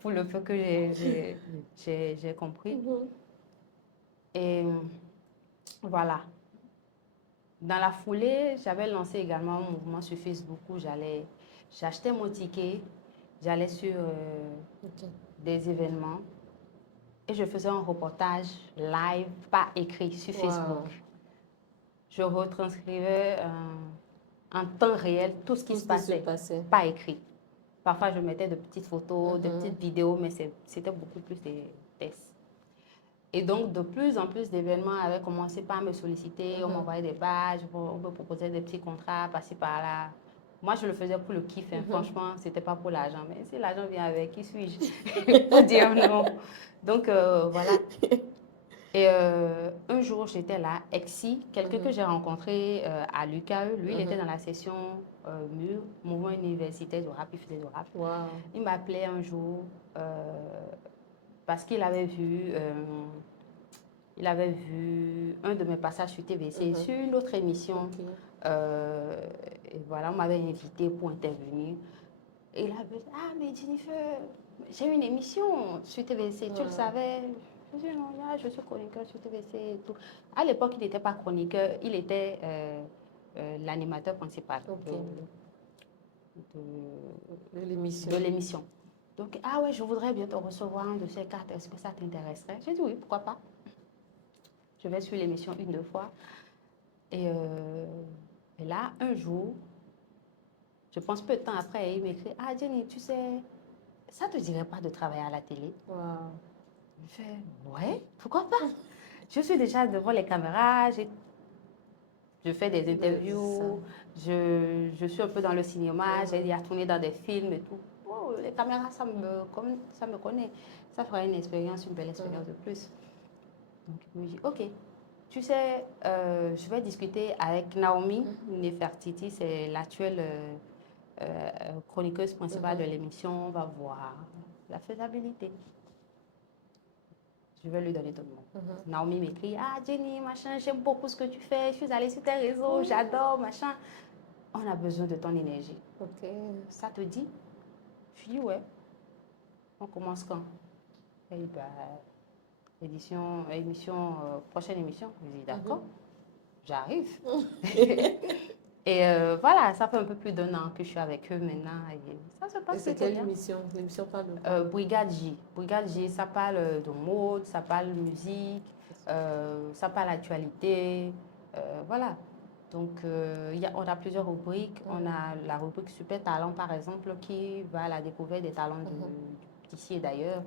Pour le peu que j'ai compris. Et voilà. Dans la foulée, j'avais lancé également un mouvement sur Facebook où j'achetais mon ticket, j'allais sur des événements et je faisais un reportage live, pas écrit, sur Facebook. Je retranscrivais en temps réel tout ce qui se passait, pas écrit. Parfois, je mettais de petites photos, de petites vidéos, mais c'était beaucoup plus des tests. Et donc, de plus en plus d'événements avaient commencé par me solliciter. On m'envoyait des badges, on me proposait des petits contrats, par-ci, par-là. Moi, je le faisais pour le kiff. Franchement, ce n'était pas pour l'argent. Mais si l'argent vient avec, qui suis-je pour dire non? Donc, voilà. Et un jour, j'étais là, Exi, quelqu'un que j'ai rencontré à l'UKE, lui, il était dans la session MUR, Mouvement universitaire du rap, il faisait du rap. Il m'appelait un jour parce qu'il avait vu un de mes passages sur TVC, sur une autre émission. Et voilà, on m'avait invité pour intervenir. Et il avait dit, ah, mais Jennifer, j'ai une émission sur TVC, tu le savais? Je dis, non, je suis chroniqueur sur TVC et tout. À l'époque, il n'était pas chroniqueur, il était l'animateur principal Ok. de, De l'émission. de l'émission. Donc, ah ouais, je voudrais bientôt recevoir un de ces cartes. Est-ce que ça t'intéresserait? J'ai dit oui, pourquoi pas. Je vais sur l'émission une, deux fois. Et là, un jour, je pense peu de temps après, il m'écrit, ah Jenny, tu sais, ça te dirait pas de travailler à la télé? Wow. Je fais, ouais, pourquoi pas? Je suis déjà devant les caméras, je fais des interviews, je suis un peu dans le cinéma, j'ai déjà tourné dans des films et tout. Oh, les caméras, comme ça me connaît. Ça fera une expérience, une belle expérience de plus. Donc, il me dit, ok, tu sais, je vais discuter avec Naomi Nefertiti, c'est l'actuelle chroniqueuse principale de l'émission. On va voir la faisabilité. Je vais lui donner tout le monde. Naomi m'écrit, ah Jenny, machin, j'aime beaucoup ce que tu fais, je suis allée sur tes réseaux, j'adore, machin. On a besoin de ton énergie. Ok. Ça te dit? Je dis, ouais. On commence quand? Elle dit, bah, prochaine émission. Je dis, d'accord, j'arrive. Et voilà, ça fait un peu plus d'1 an que je suis avec eux maintenant. Et ça se passe Et c'est plutôt quelle bien. émission? L'émission parle de quoi? Brigade J. Brigade J, ça parle de mode, ça parle musique, ça parle actualité. Voilà. Donc, on a plusieurs rubriques. On a la rubrique Super Talent, par exemple, qui va à la découverte des talents d'ici et d'ailleurs,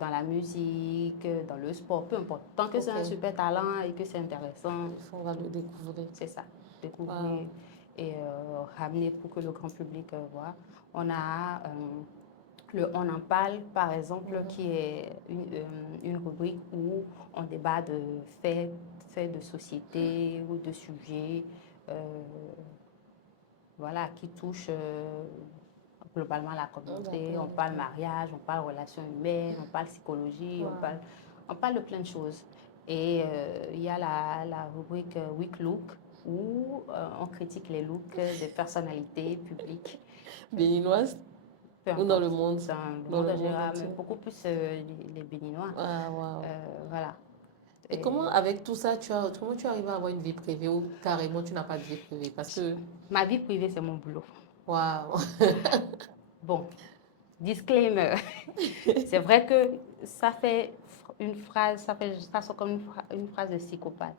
dans la musique, dans le sport, peu importe. Tant que c'est un super talent et que c'est intéressant, On va le découvrir. c'est ça. Découvrir et ramener pour que le grand public voit. On a le On en parle, par exemple, qui est une rubrique où on débat de faits de société ou de sujets voilà, qui touchent globalement la communauté. On parle mariage, on parle relations humaines, on parle psychologie, on parle de plein de choses. Et il y a la rubrique Week Look où on critique les looks des personnalités publiques. Béninoise ou dans le monde? Dans le monde en général, mais beaucoup plus les Béninois. Ah, wow. Voilà. Et comment, avec tout ça, comment tu arrives à avoir une vie privée ou carrément tu n'as pas de vie privée? Parce que... Ma vie privée, c'est mon boulot. Waouh. Bon, disclaimer. C'est vrai que ça fait une phrase, ça sort comme une phrase de psychopathe.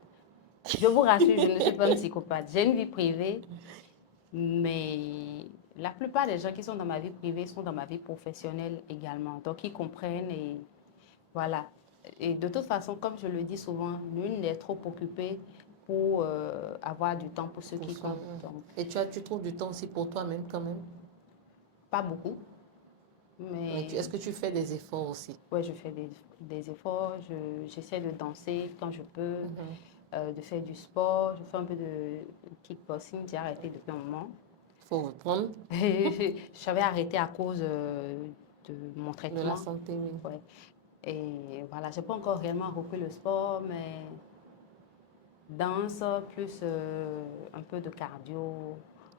Je vous rassure, je ne suis pas une psychopathe. J'ai une vie privée, mais la plupart des gens qui sont dans ma vie privée sont dans ma vie professionnelle également. Donc, ils comprennent et voilà. Et de toute façon, comme je le dis souvent, nul n'est trop occupé pour avoir du temps pour ceux qui comptent. Donc, et tu trouves du temps aussi pour toi-même quand même? pas beaucoup. Mais Est-ce que tu fais des efforts aussi? Oui, je fais des efforts. J'essaie de danser quand je peux, de faire du sport. Je fais un peu de kickboxing. J'ai arrêté depuis un moment. Il faut reprendre. J'avais arrêté à cause de mon traitement. De la santé, oui. Ouais. Et voilà, je n'ai pas encore réellement repris le sport, mais danse, plus un peu de cardio.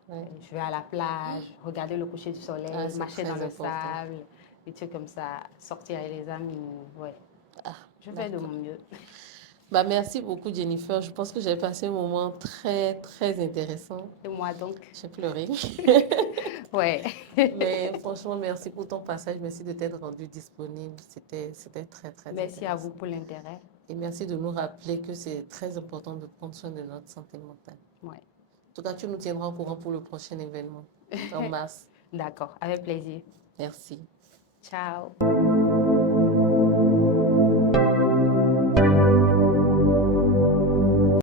Je vais à la plage, regarder le coucher du soleil, marcher dans le sable, des trucs comme ça, sortir avec les amis. Ouais. Je fais de mon mieux. Bah, merci beaucoup, Jennifer. Je pense que j'ai passé un moment très, très intéressant. Et moi donc? J'ai pleuré. Ouais. Mais franchement, merci pour ton passage. Merci de t'être rendu disponible. C'était très, très Merci intéressant. à vous pour l'intérêt. Et merci de nous rappeler que c'est très important de prendre soin de notre santé mentale. Ouais. En tout cas, tu nous tiendras au courant pour le prochain événement en mars. D'accord, avec plaisir. Merci. Ciao.